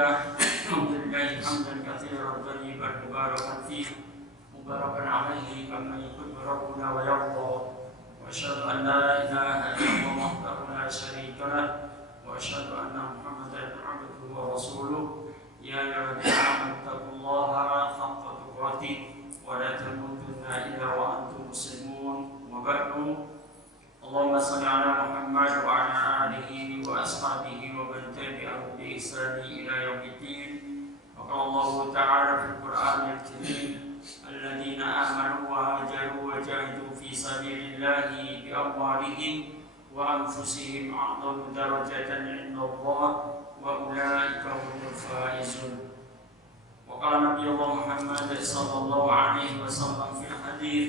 لله حمدا كثيرا طيبا مباركا فيه مباركا عليه كما يحب ربنا ويرضى واشهد ان لا اله الا الله وحده لا شريك له واشهد ان محمدا عبده ورسوله يا ايها الذين امنوا اتقوا الله حق تقاته ولا تموتن الا وانتم مسلمون وبعد اللهم صل على محمد وعلى آله وأصحابه ومن تبعهم بإحسان إلى يوم الدين. وقال الله تعالى في القرآن الكريم الذين آمنوا وهاجروا وجاهدوا في سبيل الله بأموالهم وأنفسهم أعظم درجة عند الله وأولئك هم الفائزون. وقال نبي الله محمد صلى الله عليه وسلم في الحديث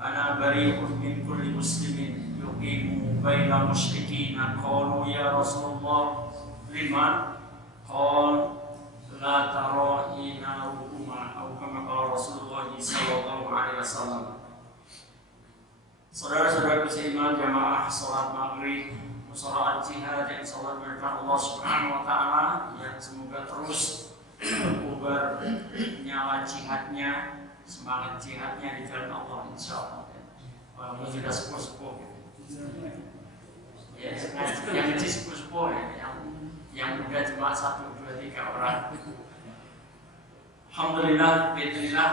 أنا بريء من كل مسلم يقيم بين المشركين. قالوا يا رسول الله لمن؟ قال لا ترائي نارهما أو كما قال رسول الله صلى الله عليه وسلم. Saudara-saudara seiman jamaah salat maghrib, musyawarah jihad yang salat berkah Allah Subhanahu wa taala yang semoga terus berkobar nyala jihadnya, semangat jihadnya di jalan Allah insyaallah. Walaupun sudah sepuh-sepuh ya, yang kecil sepuh-sepuh ya, yang muda cuma 1, 2, 3 orang. Alhamdulillah, bismillah.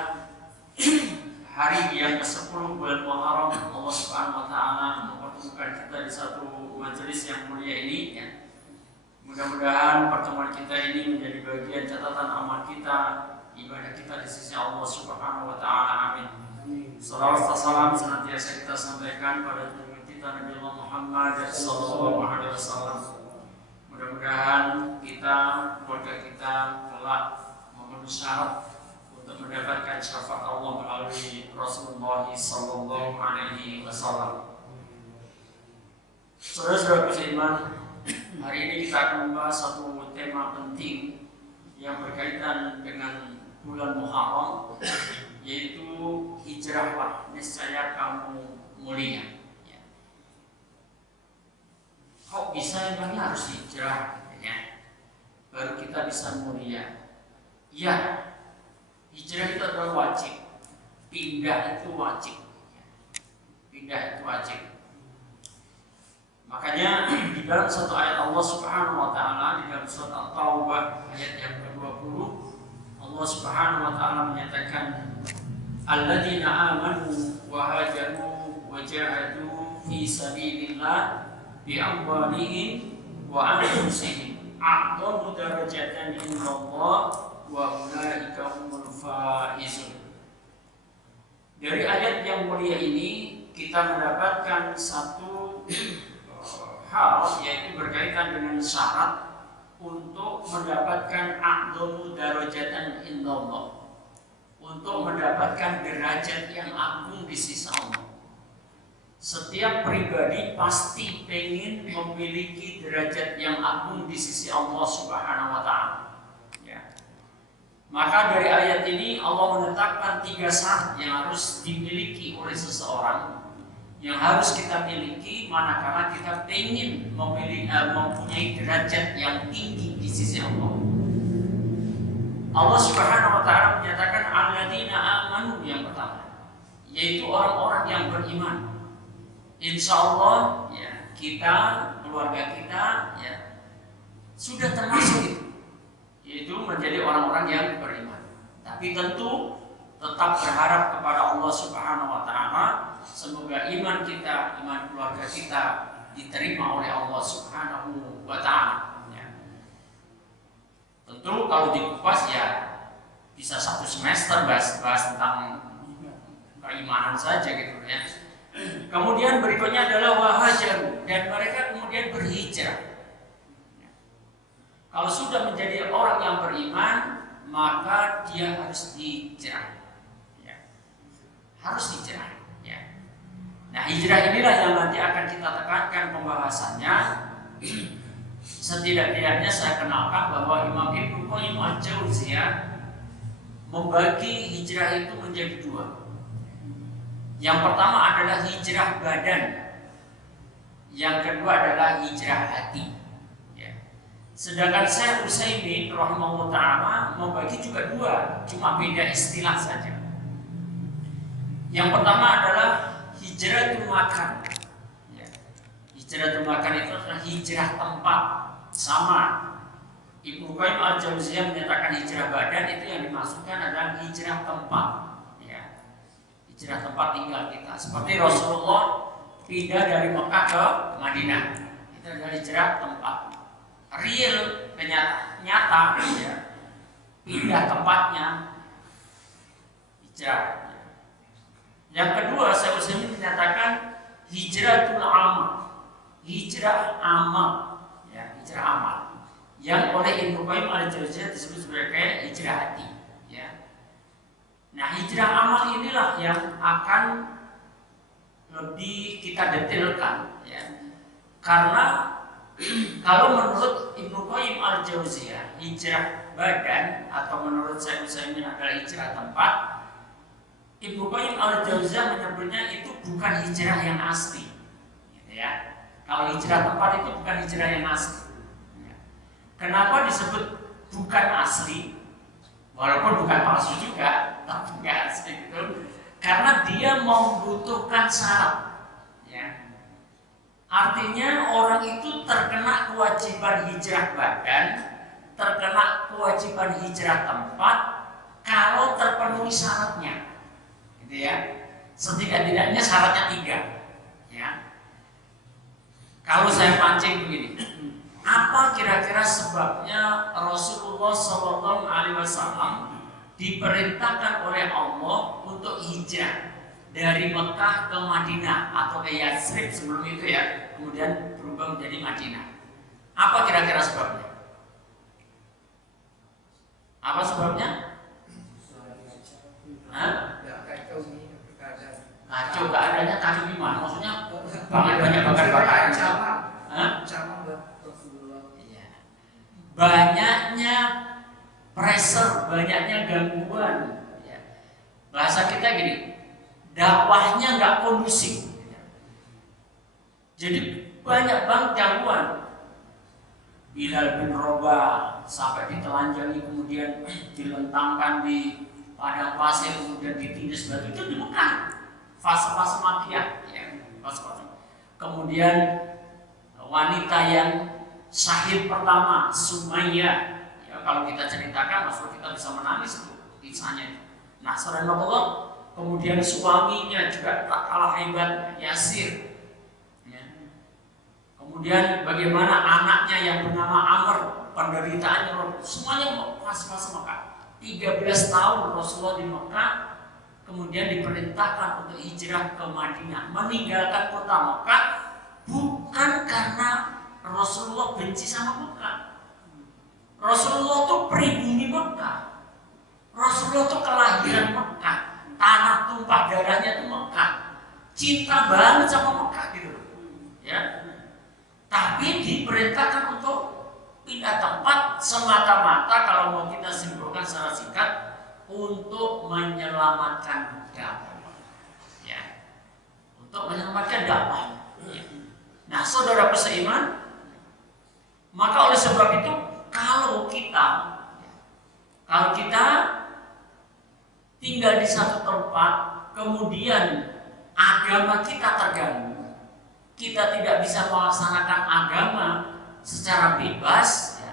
Hari yang ke-10 bulan Muharram, Allah Subhanahu wa taala mempertemukan kita di satu majelis yang mulia ini ya. Mudah-mudahan pertemuan kita ini menjadi bagian catatan amal kita, ibadah kita di sisi Allah Subhanahu wa taala. Amin. Salawat dan salam senantiasa kita sampaikan pada junjungan kita Nabi Muhammad sallallahu alaihi wasallam. Mudah-mudahan kita, keluarga kita kelak memenuhi syarat untuk mendapatkan syafaat Allah melalui Rasulullah sallallahu alaihi wasallam. Saudara-saudara seiman, hari ini kita akan membahas satu tema penting yang berkaitan dengan bulan Muharram, yaitu hijrahlah niscaya kamu mulia. Ya. Kok bisa emangnya harus hijrah? Ya. Baru kita bisa mulia. Ya, hijrah itu adalah wajib. Pindah itu wajib. Ya. Pindah itu wajib. Makanya di dalam satu ayat Allah Subhanahu wa taala di dalam surat At-Taubah ayat yang ke-20 Allah Subhanahu wa taala menyatakan alladzina amanu wa hajaru wa jahadu fi sabilillah bi amwalihim wa anfusihim a'dhamu darajatan indallah wa ulaika humul faizun. Dari ayat yang mulia ini kita mendapatkan satu hal, yaitu berkaitan dengan syarat untuk mendapatkan a'dhamu darajatan indallah, untuk mendapatkan derajat yang agung di sisi Allah. Setiap pribadi pasti ingin memiliki derajat yang agung di sisi Allah Subhanahu wa taala. Ya. Maka dari ayat ini Allah menetapkan 3 syarat yang harus dimiliki oleh seseorang, yang harus kita miliki manakala kita ingin mempunyai derajat yang tinggi di sisi Allah. Allah Subhanahu wa taala menyatakan alladzina amanu yang pertama, yaitu orang-orang yang beriman. Insya Allah ya, kita, keluarga kita ya sudah termasuk itu, yaitu menjadi orang-orang yang beriman. Tapi tentu tetap berharap kepada Allah Subhanahu wa taala semoga iman kita, iman keluarga kita diterima oleh Allah Subhanahu wa taala. Ya. Tentu kalau dikupas ya bisa 1 semester bahas tentang keimanan saja gitu ya. Kemudian berikutnya adalah wahajaru, dan mereka kemudian berhijrah. Ya. Kalau sudah menjadi orang yang beriman, maka dia harus hijrah. Ya. Harus hijrah. Nah, hijrah inilah yang nanti akan kita tekankan pembahasannya. Setidak-tidaknya saya kenalkan bahwa Imam Ibnu Qayyim al-Jauziyah membagi hijrah itu menjadi 2. Yang pertama adalah hijrah badan, yang kedua adalah hijrah hati. Ya. Sedangkan Syekh Utsaimin rahimahullah ta'ala membagi juga dua, cuma beda istilah saja. Yang pertama adalah hijratul makan. Ya. Hijratul makan itu adalah hijrah tempat. Sama Ibnu Qayyim al-Jauziyah menyatakan hijrah badan itu yang dimaksudkan adalah hijrah tempat. Ya. Hijrah tempat tinggal kita. Seperti Rasulullah pindah dari Mekah ke Madinah. Itu adalah hijrah tempat. Real, nyata, ya. Pindah tempatnya, hijrah. Yang kedua, saya menyatakan hijratul amal, hijrah amal, ya, hijrah amal, yang oleh Ibnu Qayyim al-Jauziyah disebut sebagai hijrah hati, ya. Nah, hijrah amal inilah yang akan lebih kita detailkan, ya, karena kalau menurut Ibnu Qayyim al-Jauziyah hijrah badan atau menurut saya adalah hijrah tempat, Ibnu Qayyim al-Jauziyah menyebutnya itu bukan hijrah yang asli, gitu ya. Kalau hijrah tempat itu bukan hijrah yang asli. Kenapa disebut bukan asli? Walaupun bukan palsu juga, tapi bukan asli gitu. Karena dia membutuhkan syarat. Artinya orang itu terkena kewajiban hijrah badan, terkena kewajiban hijrah tempat kalau terpenuhi syaratnya, gitu ya. Setidak-tidaknya syaratnya 3, ya. Kalau saya pancing begini, apa kira-kira sebabnya Rasulullah SAW diperintahkan oleh Allah untuk hijrah dari Mekah ke Madinah atau ke Yatsrib sebelum itu, ya, kemudian berubah menjadi Madinah? Apa kira-kira sebabnya? Apa sebabnya? Kacau keadaannya, kacau gimana? Maksudnya banyak bakar-bakaran. Banyaknya pressure, banyaknya gangguan. Bahasa kita gini, dakwahnya nggak kondusif, jadi banyak banget gangguan. Bilal bin Rabah sampai ditelanjangi, kemudian dilentangkan di padang pasir, kemudian ditindas batu, itu di Mekah, fase-fase Makkiyah, ya, fase-fase. Kemudian wanita yang syahid pertama, Sumayyah, ya, kalau kita ceritakan, maksud kita bisa menangis tuh kisahnya. Nah, subhanallah. Kemudian suaminya juga tak kalah hebat, Yasir, ya. Kemudian bagaimana anaknya yang bernama Amr, penderitaannya, semuanya pas-pas Mekah. 13 tahun Rasulullah di Mekah, kemudian diperintahkan untuk hijrah ke Madinah, meninggalkan kota Mekah, bukan karena Rasulullah benci sama Mekah. Rasulullah itu pribumi Mekah. Rasulullah itu kelahiran Mekah. Tanah tumpah darahnya itu Mekah, cinta banget sama Mekah gitu, ya. Tapi diperintahkan untuk pindah tempat semata-mata, kalau mau kita simpulkan secara singkat, untuk menyelamatkan dakwah, ya, untuk menyelamatkan dakwah. Ya. Nah, saudara seiman, maka oleh sebab itu kalau kita tinggal di satu tempat, kemudian agama kita terganggu, kita tidak bisa melaksanakan agama secara bebas, ya,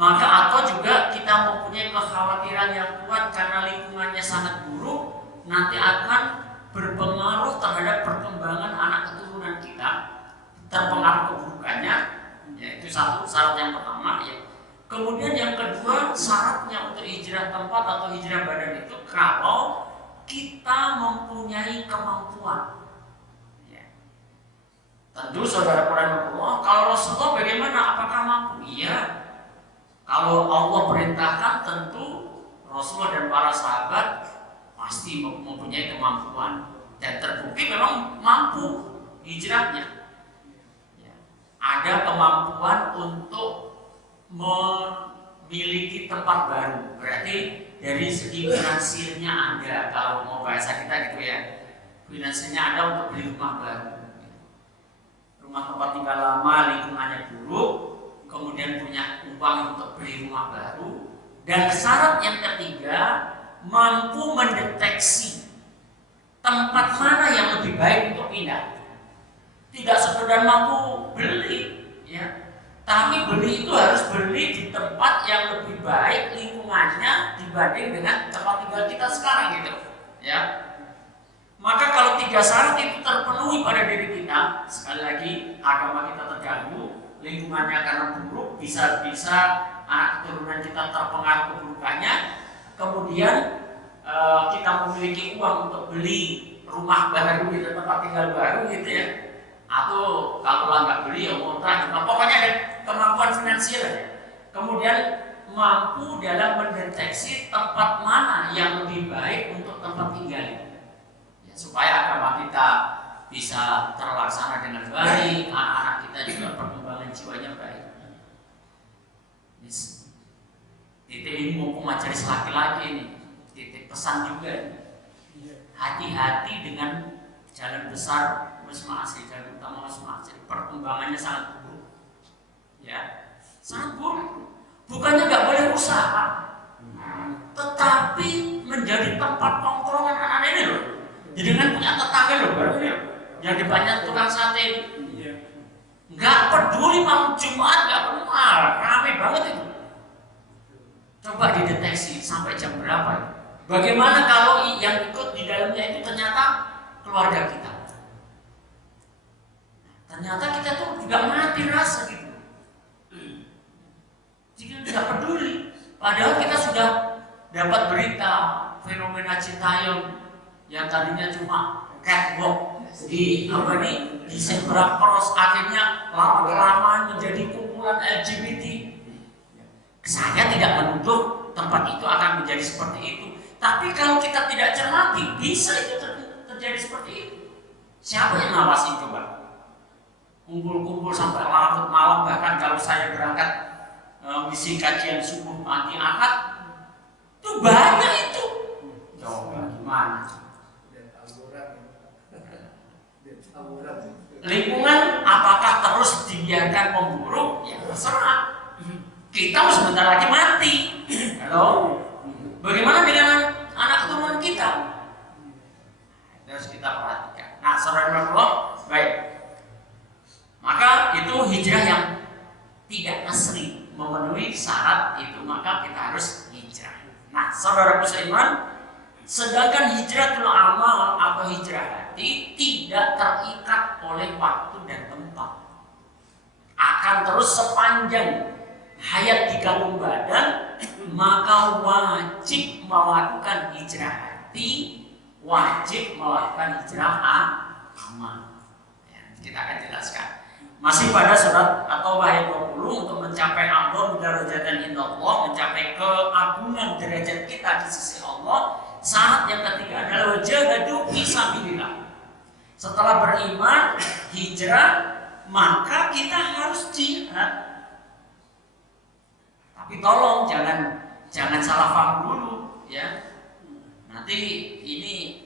maka atau juga kita mempunyai kekhawatiran yang kuat karena lingkungannya sangat buruk, nanti akan berpengaruh terhadap perkembangan anak keturunan kita, terpengaruh keburukannya, ya, itu satu syarat yang pertama, ya. Kemudian yang kedua, syaratnya untuk hijrah tempat atau hijrah badan itu kalau kita mempunyai kemampuan, ya. Tentu saudara Allah, kalau Rasulullah bagaimana? Apakah mampu? Iya. Kalau Allah perintahkan, tentu Rasulullah dan para sahabat pasti mempunyai kemampuan, dan terbukti memang mampu hijrahnya, ya. Ada kemampuan untuk memiliki tempat baru, berarti dari segi finansialnya ada, kalau mau bahasa kita gitu, ya, finansialnya ada untuk beli rumah baru, rumah tempat tinggal lama lingkungannya buruk, kemudian punya uang untuk beli rumah baru. Dan syarat yang ketiga, mampu mendeteksi tempat mana yang lebih baik untuk pindah. Tidak sekedar mampu beli, ya, tapi beli itu harus beli di tempat yang lebih baik lingkungannya dibanding dengan tempat tinggal kita sekarang gitu, ya. Maka kalau 3 syarat itu terpenuhi pada diri kita, sekali lagi agama kita terganggu, lingkungannya karena buruk, bisa-bisa anak keturunan kita terpengaruh keburukannya, kemudian kita memiliki uang untuk beli rumah baru gitu, tempat tinggal baru gitu ya, atau kalau nggak beli ya kontrak, pokoknya ada kemampuan finansial ya. Kemudian mampu dalam mendeteksi tempat mana yang lebih baik untuk tempat tinggal ya, supaya agama kita bisa terlaksana dengan baik, anak-anak kita juga perkembangan jiwanya baik. Titik ini mumpung majelis laki-laki ini, titik pesan juga. Hati-hati dengan jalan besar Wisma Asri, jalan utama Wisma Asri, perkembangannya sangat buruk, ya, sangat buruk. Bukannya nggak boleh usaha, tetapi menjadi tempat tongkrongan anak-anak ini loh. Jadi kan punya tetangga loh, baru ya, yang di banyak tukang sate, nggak peduli malam Jumat, nggak peduli, rame banget itu. Coba dideteksi sampai jam berapa. Bagaimana kalau yang ikut di dalamnya itu ternyata keluarga kita? Ternyata kita tuh juga mati rasa gitu. Jika tidak peduli, padahal kita sudah dapat berita fenomena Cintayong yang tadinya cuma catwalk di di Zebra Cross, akhirnya lama-kelamaan menjadi kumpulan LGBT. Saya tidak menuduh tempat itu akan menjadi seperti itu. Tapi kalau kita tidak cermati, bisa itu terjadi seperti itu. Siapa yang ngawasin coba? Kumpul-kumpul sampai larut malam, bahkan kalau saya berangkat misi kajian subuh pagi akad, itu banyak itu. Coba gimana? Lingkungan apakah terus dibiarkan memburuk? Ya terserah. Kita sebentar lagi mati. Halo? Bagaimana dengan anak keturunan kita? Harus kita perhatikan. Nah, saudara-saudara, baik. Maka itu hijrah yang tidak asli, memenuhi syarat itu, maka kita harus hijrah. Nah, saudara seiman, sedangkan hijratul amal atau hijrah hati tidak terikat oleh waktu dan tempat. Akan terus sepanjang hayat di kandung badan, maka wajib melakukan hijrah hati, wajib melakukan hijrah amal. Ya, kita akan jelaskan. Masih pada surat At-Taubah ayat 20, untuk mencapai Allah darajatan indallah, mencapai keagungan derajat kita di sisi Allah, syarat yang ketiga adalah wajahadu fi sabilillah. Setelah beriman, hijrah, maka kita harus jihad. Tapi tolong jangan salah paham dulu, ya. Nanti ini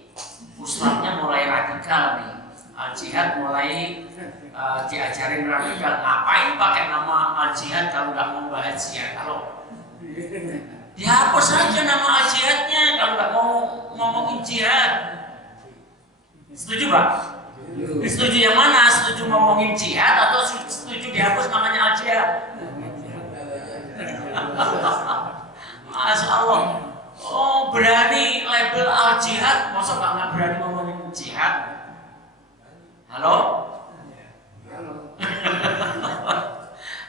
ustadznya mulai radikal nih. Al-jihad mulai diajarin radikal. Ngapain pakai nama al-jihad kalau nggak mau bahas jihad? Kalau dihapus saja nama al-jihadnya kalau nggak mau ngomongin jihad. Setuju Pak? Setuju yang mana? Setuju ngomongin jihad atau setuju dihapus namanya al-jihad? Masya Allah. Oh, berani label al-jihad, masa nggak berani ngomongin jihad? Halo?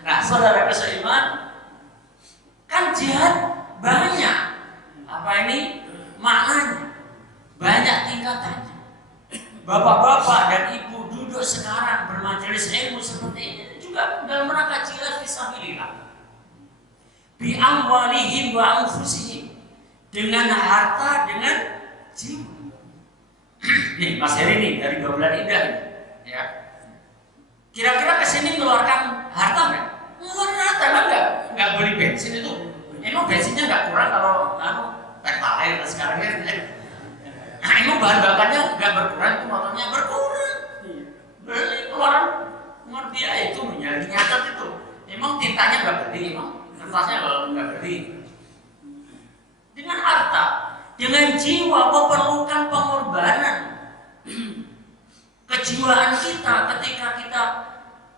Nah, saudara seiman, kan jihad banyak. Apa ini maknanya? Banyak tingkatannya. Bapak-bapak dan ibu duduk sekarang bermajelis ilmu seperti ini juga dalam rangka jihad fisabilillah. Bi amwalihim wa anfusihim, dengan harta, dengan jiwa. Nih Mas Heri nih dari Babulan Indah nih, ya. Kira-kira kesini mengeluarkan harta nggak? Mengeluarkan harta nggak beli bensin itu. Emang bensinnya nggak kurang kalau pertalite sekarang ya? Nah, emang bahan bakarnya nggak berkurang, itu motornya berkurang. Beli keluaran biaya itu menjadi nyatet itu. Emang tintanya nggak beli, kertasnya nggak beli. Dengan harta, dengan jiwa memerlukan pengorbanan. Kejiwaan kita ketika kita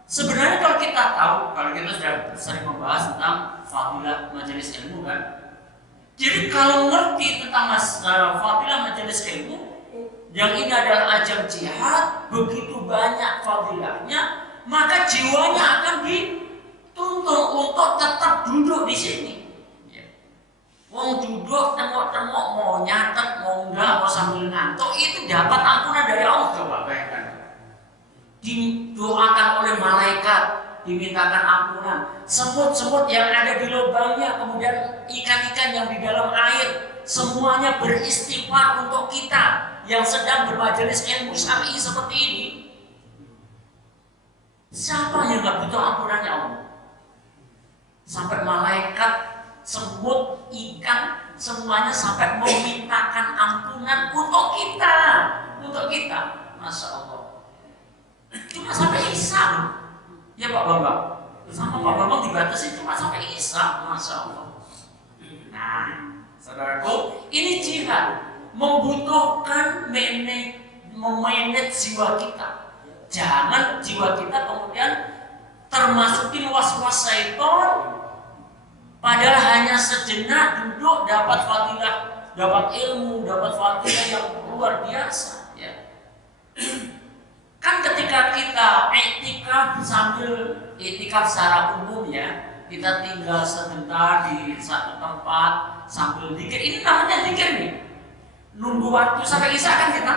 sebenarnya kalau kita tahu, kalau kita sudah sering membahas tentang fadilah majelis ilmu kan. Jadi kalau ngerti tentang fadilah majelis ilmu, yang ini adalah ajang jihad, begitu banyak fadilahnya, maka jiwanya akan dituntun untuk tetap duduk di sini. Wong duduk tengok-tengok mau nyatet mau enggak mau sambil ngantuk itu dapat ampunan dari Allah. Coba bayangkan. Didoakan oleh malaikat, dimintakan ampunan. Semut-semut yang ada di lubangnya, kemudian ikan-ikan yang di dalam air, semuanya beristighfar untuk kita yang sedang bermajelis ilmu syar'i seperti ini. Siapa yang nggak butuh ampunannya Allah? Sampai malaikat, semut, ikan, semuanya sampai memintakan ampunan untuk kita, Masya Allah. Cuma sampai Isa, ya Pak Bambang. Sama Pak Bambang dibatasi cuma sampai Isa, Masya Allah. Nah, saudaraku, ini jihad membutuhkan memanage jiwa kita. Jangan jiwa kita kemudian termasukin was-was syaitan. Padahal hanya sejenak duduk dapat fadilah, dapat ilmu, dapat fadilah yang luar biasa. Ya. Kan ketika kita iktikaf sambil iktikaf secara umum ya, kita tinggal sebentar di satu tempat sambil zikir. Ini namanya zikir nih. Nunggu waktu sampai isya kan kita.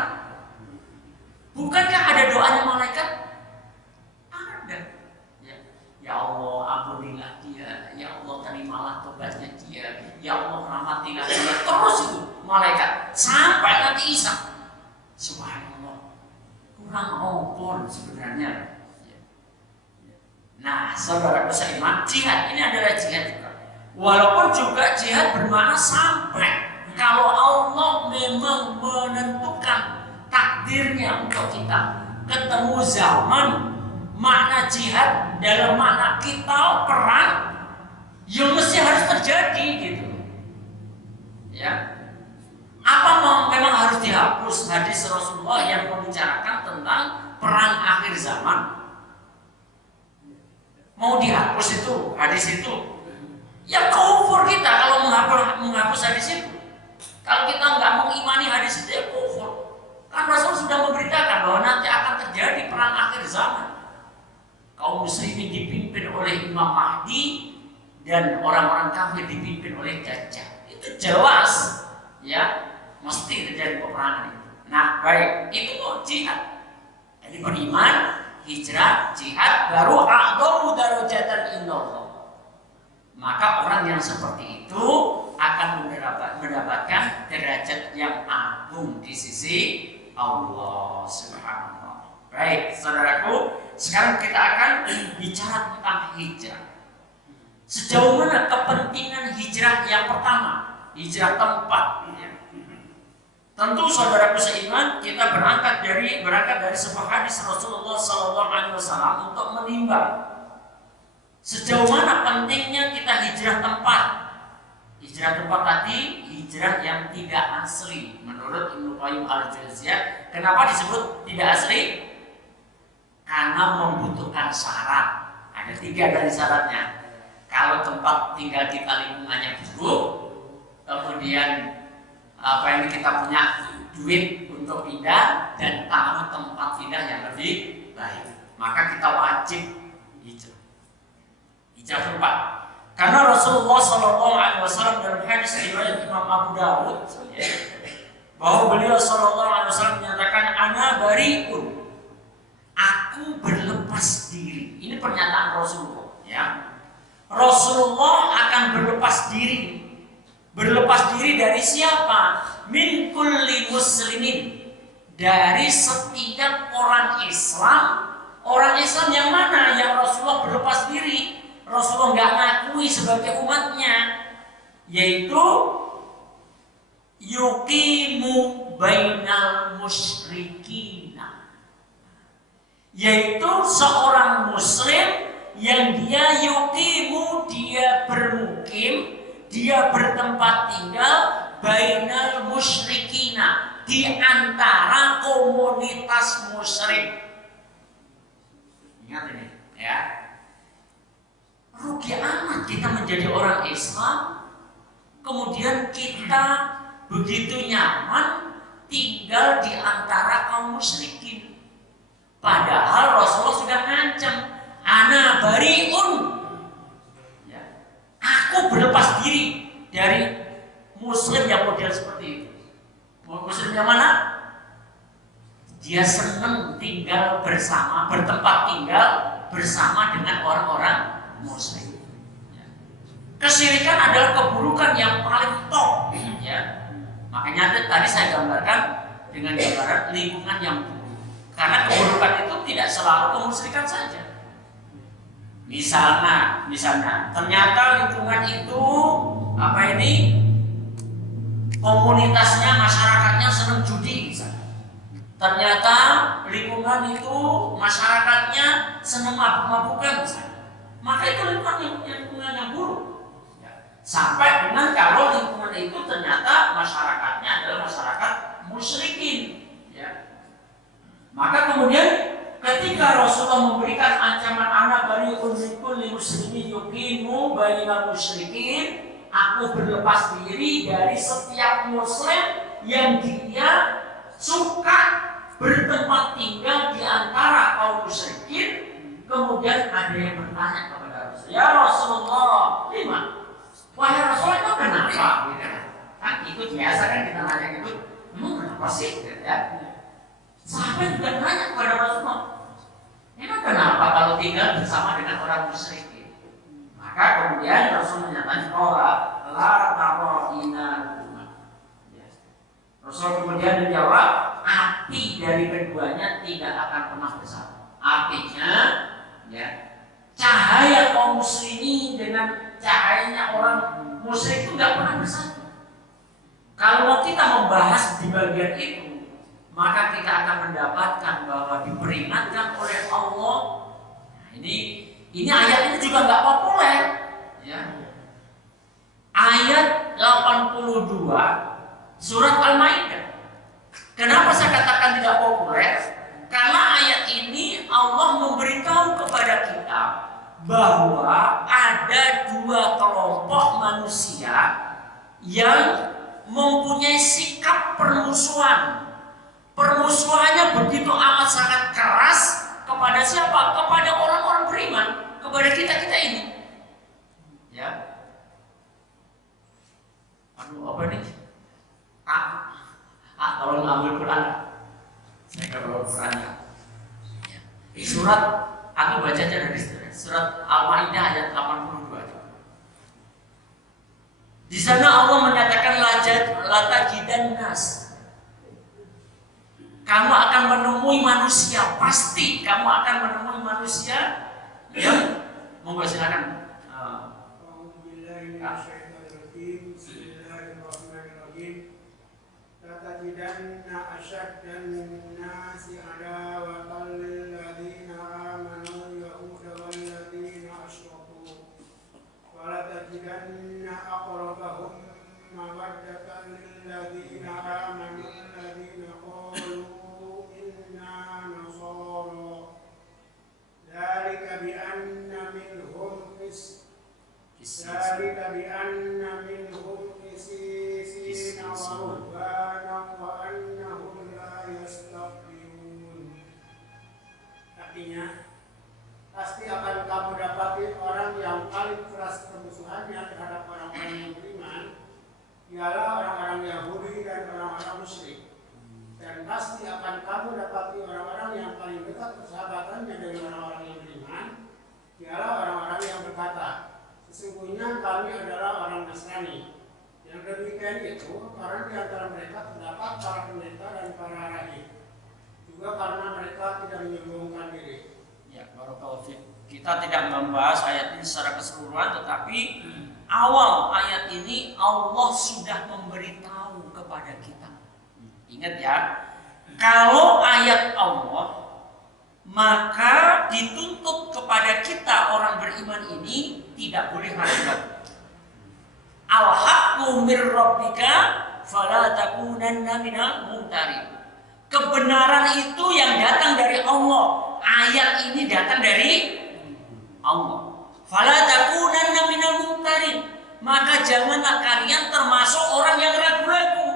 Bukankah ada doanya malaikat? Ada. Ya Allah ampunilah dia, ya Allah terimalah tobatnya dia, ya Allah rahmatilah dia. Terus itu malaikat sampai nanti isya. Subhanallah, kurang ompor sebenarnya. Nah, saudara seiman, jihad ini adalah jihad juga. Walaupun juga jihad bermakna sampai kalau Allah memang menentukan takdirnya untuk kita ketemu zaman. Makna jihad dalam makna kita perang yang mesti harus terjadi gitu. Ya. Apa memang harus dihapus hadis Rasulullah yang membicarakan tentang perang akhir zaman? Mau dihapus itu hadis itu? Ya kufur kita kalau menghapus hadis itu. Kalau kita nggak mengimani hadis itu ya kufur. Kan Rasul sudah memberitakan bahwa nanti akan terjadi perang akhir zaman. Kaum muslimin dipimpin oleh Imam Mahdi dan orang-orang kafir dipimpin oleh Dajjal. Itu jelas, ya, mesti terjadi peperangan itu. Nah, baik, itu jihad. Jadi beriman, hijrah, jihad, baru a'dhamu darajatan indallah. Maka orang yang seperti itu akan mendapatkan derajat yang agung di sisi Allah Subhanahu. Baik, saudaraku, sekarang kita akan bicara tentang hijrah. Sejauh mana kepentingan hijrah yang pertama, hijrah tempat. Ya. Tentu saudaraku seiman, kita berangkat dari sebuah hadis Rasulullah SAW untuk menimbang sejauh mana pentingnya kita hijrah tempat. Hijrah tempat tadi, hijrah yang tidak asli menurut Ibnu Qayyim al-Jauziyah. Kenapa disebut tidak asli? Karena membutuhkan syarat. Ada 3 dari syaratnya. Kalau tempat tinggal kita lingkungannya buruk, kemudian ini kita punya duit untuk pindah dan tahu tempat pindah yang lebih baik, maka kita wajib hijrah. Hijrah tempat. Karena Rasulullah SAW dalam hadis riwayat Imam Abu Dawud, bahwa beliau SAW menyatakan ana bariun. Aku berlepas diri. Ini pernyataan Rasulullah, ya. Rasulullah akan berlepas diri. Berlepas diri dari siapa? Min kulli muslimin. Dari setiap orang Islam. Orang Islam yang mana yang Rasulullah berlepas diri? Rasulullah nggak ngakui sebagai umatnya, yaitu yuqimu bainal musyrikina, yaitu seorang muslim yang dia yuqimu mukim, dia bertempat tinggal bainal musyrikina, di antara komunitas musyrik. Ingat ini ya. Rugi amat kita menjadi orang Islam, kemudian kita begitu nyaman tinggal di antara kaum musyrikin. Padahal Rasulullah sudah ngancam, ana bariun, ya, aku berlepas diri dari muslim yang model seperti itu. Muslim yang mana? Dia senang tinggal bersama, bertempat tinggal bersama dengan orang-orang muslim. Ya. Kesyirikan adalah keburukan yang paling top, ya. Makanya tadi saya gambarkan dengan gambaran lingkungan yang buruk. Karena keburukan itu tidak selalu kemusyrikan saja. Misalnya, ternyata lingkungan itu komunitasnya, masyarakatnya senang judi misalnya. Ternyata lingkungan itu masyarakatnya senang mabuk-mabukan misalnya. Maka itu lingkungan yang buruk. Sampai dengan kalau lingkungan itu ternyata masyarakatnya adalah masyarakat musyrikin, ya. Maka kemudian ketika Rasulullah memberikan ancaman anak bari'un min kulli muslimin yuqimu bainal musyrikin, aku berlepas diri dari setiap muslim yang dia suka bertempat tinggal di antara kaum musyrikin. Kemudian ada yang bertanya kepada Rasulullah, ya Rasulullah, lima? Wahai Rasulullah, itu kenapa? Kan itu biasa kan kita nanya gitu, kenapa sih? Ya. Sahabat juga nanya kepada Rasulullah, emang kenapa kalau tinggal bersama dengan orang musyrik? Maka kemudian Rasul menyatakan, la tara'ina rumah. Rasul kemudian menjawab, api dari keduanya tidak akan pernah bersama. Artinya, ya, cahaya kaum muslimin dengan cahayanya orang musyrik itu tidak pernah bersatu. Kalau kita membahas di bagian itu, maka kita akan mendapatkan bahwa diperingatkan oleh Allah. Nah, ini ayat ini juga nggak populer, ya. Ayat 82 surat Al-Maidah. Kenapa saya katakan tidak populer? Karena ayat ini Allah memberitahu kepada kita bahwa ada dua kelompok manusia yang mempunyai sikap permusuhan. Permusuhannya begitu amat sangat keras kepada siapa? Kepada orang-orang beriman, kepada kita-kita ini. Ya. Aduh, apa nih? Tolong ambil Quran. Saya nggak bawa Qurannya. Surat, aku baca aja dari surat Al-Maidah ayat 82. Di sana Allah menyatakan latajidan nas. Kamu akan menemui manusia, pasti kamu akan menemui manusia yang monggo silakan. Latajidanna asyaddan nasi adawatan lil ladzina amanu yahuda wal ladzina asyraku wa latajidanna aqrabahum mawaddatan lil ladzina amanu alladzina qalu inna nasara dzalika bi anna minhum qissina wa rubbana wa annahum la yastakbirun. Artinya, pasti akan kamu dapati orang yang paling keras permusuhannya terhadap orang-orang yang beriman ialah orang-orang Yahudi dan orang-orang musyrik. Dan pasti akan kamu dapati orang-orang yang paling dekat persahabatannya dengan orang-orang yang beriman ialah orang-orang yang berkata, sesungguhnya kami adalah orang Nasrani. Yang demikian itu karena di antara mereka terdapat para pendeta dan para rahib, juga karena mereka tidak menyombongkan diri. Ya, barakallahu fiik. Kita tidak membahas ayat ini secara keseluruhan, tetapi awal ayat ini Allah sudah memberitahu kepada kita. Ingat ya, kalau ayat Allah, maka dituntut kepada kita orang beriman ini tidak boleh ragu-ragu. Al-haqqu mir rabbika fala takunanna minal mumtarin. Kebenaran itu yang datang dari Allah. Ayat ini datang dari Allah. Fala takunanna minal mumtarin. Maka janganlah kalian termasuk orang yang ragu-ragu.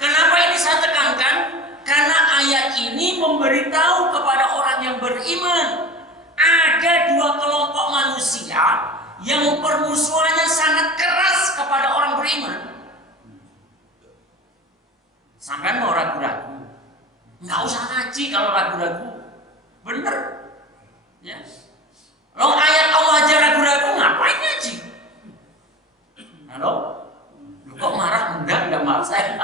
Kenapa ini saya tekankan? Karena ayat ini memberitahu kepada orang yang beriman ada dua kelompok manusia yang permusuhannya sangat keras kepada orang beriman. Sampai mau ragu-ragu, nggak usah ngaji kalau ragu-ragu, bener? Ya. Kalau ayat Allah aja ragu-ragu, ngapain ngaji? Halo? Lu kok marah? Enggak marah saya.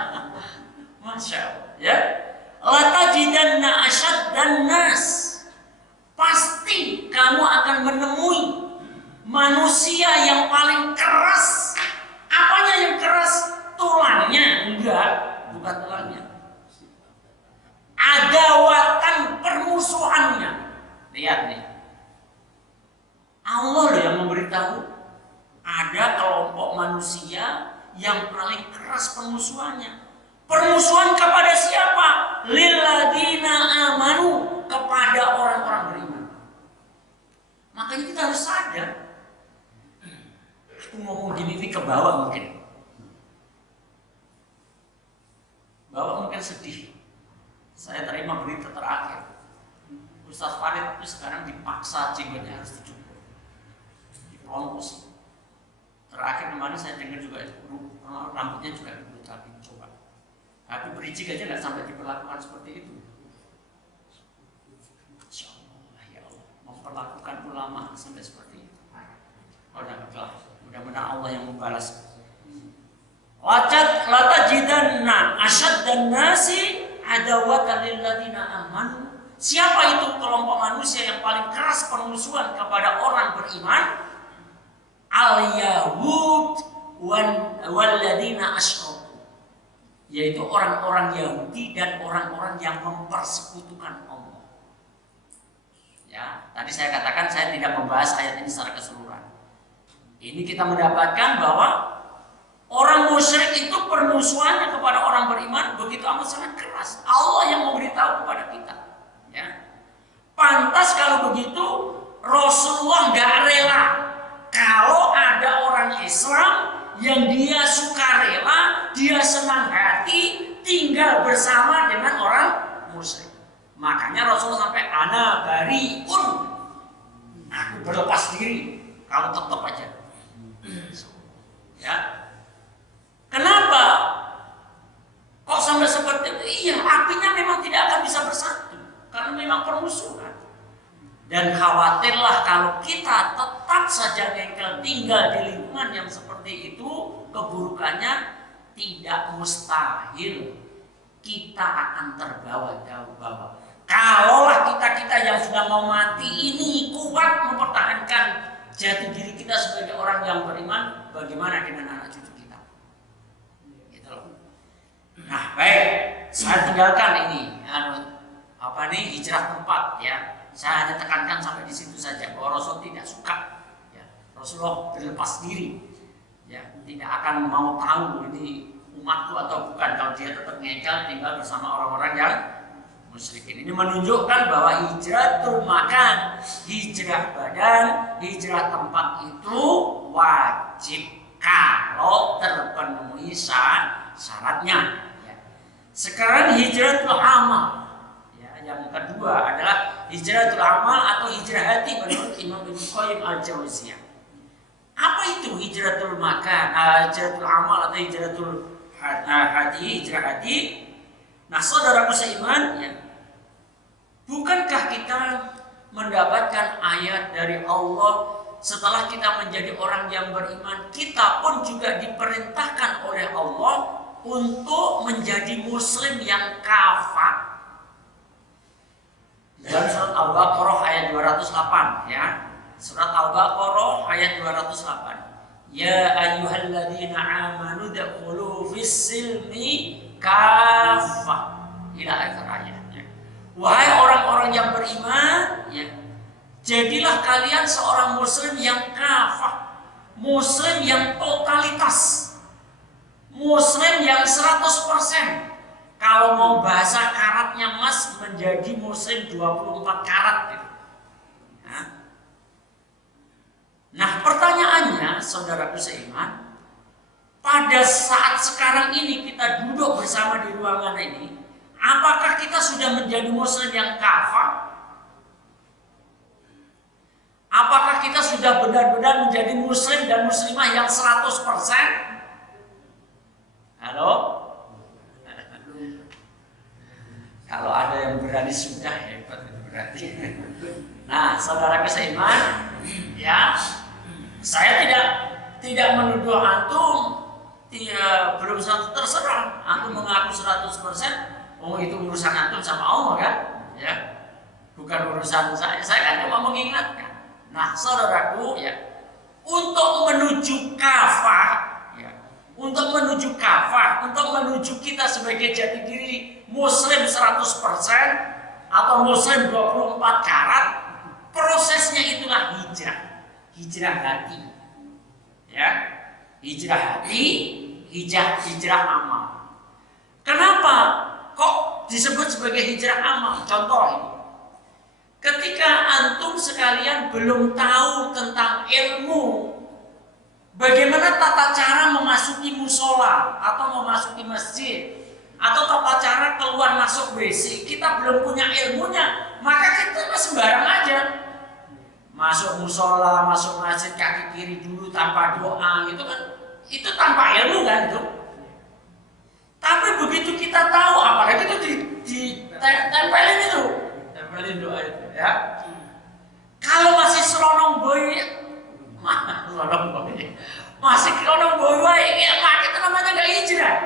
Masya Allah, ya. Latajidanna asyaddan nas. Pasti kamu akan menemui manusia yang paling keras. Apanya yang keras? Tulangnya? Enggak, bukan tulangnya. Adawatan permusuhannya. Lihat nih. Allah loh yang memberitahu ada kelompok manusia yang paling keras permusuhannya. Permusuhan kepada siapa? Lilladzina amanu, kepada orang-orang beriman. Makanya kita harus sadar. Aku ngomong gini ini ke bawah mungkin. Bawah mungkin sedih. Saya terima berita terakhir. Ustaz Farid itu sekarang dipaksa jenggotnya harus dicukur. Dipelontos. Terakhir kemarin saya dengar juga rambutnya juga dibotakin. Coba. Tapi berijik aja nggak sampai diperlakukan seperti itu. Insya Allah, ya Allah, memperlakukan ulama sampai seperti itu. Mudah-mudahan Allah yang membalas. Latajidanna asyaddan nasi adawatan lil ladzina amanu. Siapa itu kelompok manusia yang paling keras permusuhan kepada orang beriman? Al-Yahud wal ladzina asyraku. Yaitu orang-orang Yahudi dan orang-orang yang mempersekutukan Allah. Ya, tadi saya katakan saya tidak membahas ayat ini secara keseluruhan. Ini kita mendapatkan bahwa orang musyrik itu permusuhannya kepada orang beriman begitu amat sangat keras. Allah yang memberitahu kepada kita. Ya. Pantas kalau begitu Rasulullah nggak rela kalau ada orang Islam yang dia sukarela, dia senang hati tinggal bersama dengan orang musyrik. Makanya Rasulullah sampai ana bariun, aku berlepas diri kalau tetap aja. Ya. Kenapa? Kok sampai seperti itu? Iya, apinya memang tidak akan bisa bersatu karena memang permusuhan. Dan khawatirlah kalau kita tetap saja ngengkel tinggal di lingkungan yang seperti itu, keburukannya tidak mustahil kita akan terbawa jauh-bawa. Kalaulah kita yang sudah mau mati ini kuat mempertahankan jati diri kita sebagai orang yang beriman, bagaimana dengan anak cucu kita? Gitu loh. Nah, baik, saya tinggalkan ini hijrah tempat ya. Saya hanya tekankan sampai di situ saja bahwa Rasul tidak suka ya. Rasulullah berlepas diri ya, tidak akan mau tahu ini umatku atau bukan kalau dia tetap ngekal tinggal bersama orang-orang yang musyrikin. Ini menunjukkan bahwa hijratul makan, hijrah badan, hijrah tempat itu wajib kalau terpenuhi syaratnya. Ya. Sekarang hijratul amal. Yang kedua adalah hijratul amal atau hijrah hati menurut Imam Ibnu Qayyim al-Jauziyah. Apa itu hijratul makan, hijratul amal atau hijratul hati, hijrah hati? Nah, saudaraku seiman, ya, bukankah kita mendapatkan ayat dari Allah setelah kita menjadi orang yang beriman, kita pun juga diperintahkan oleh Allah untuk menjadi muslim yang kafah. Dalam surat Al-Baqarah ayat 208 ya. Surat Al-Baqarah ayat 208. Ya ayyuhalladzina amanu dkhulu fis-silmi kafah. Ila akhir ayatnya. Wahai orang-orang yang beriman, ya, jadilah kalian seorang muslim yang kafah. Muslim yang totalitas, Muslim yang 100%. Kalau mau bahasa karatnya Mas, menjadi Muslim 24 karat gitu. Nah pertanyaannya saudaraku seiman, pada saat sekarang ini kita duduk bersama di ruangan ini, apakah kita sudah menjadi Muslim yang kafah? Apakah kita sudah benar-benar menjadi Muslim dan Muslimah yang 100%? Halo? Kalau ada yang berani sudah, hebat itu berarti. Nah, saudara seiman, ya, saya tidak menuduh antum belum satu terserah. Antum mengaku 100%, itu urusan antum sama Allah kan? Ya, bukan urusan saya. Saya kan cuma mengingatkan. Nah, saudaraku, ya, untuk menuju kafah, ya, untuk menuju kita sebagai jati diri Muslim 100% atau Muslim 24 karat, prosesnya itulah hijrah hati, ya, hijrah hati, hijrah amal. Kenapa kok disebut sebagai hijrah amal? Contoh ini, ketika antum sekalian belum tahu tentang ilmu bagaimana tata cara memasuki musola atau memasuki masjid, atau tata cara keluar masuk WC, kita belum punya ilmunya, maka kita sembarang aja. Masuk musola, masuk masjid kaki kiri dulu tanpa doa, gitu kan? Itu tanpa ilmu kan itu. Tapi begitu kita tahu, apalagi itu ditempelin itu, tempelin doa itu, ya. Kalau masih selonong boy, masih selonong boy, ya itu namanya nggak hijrah.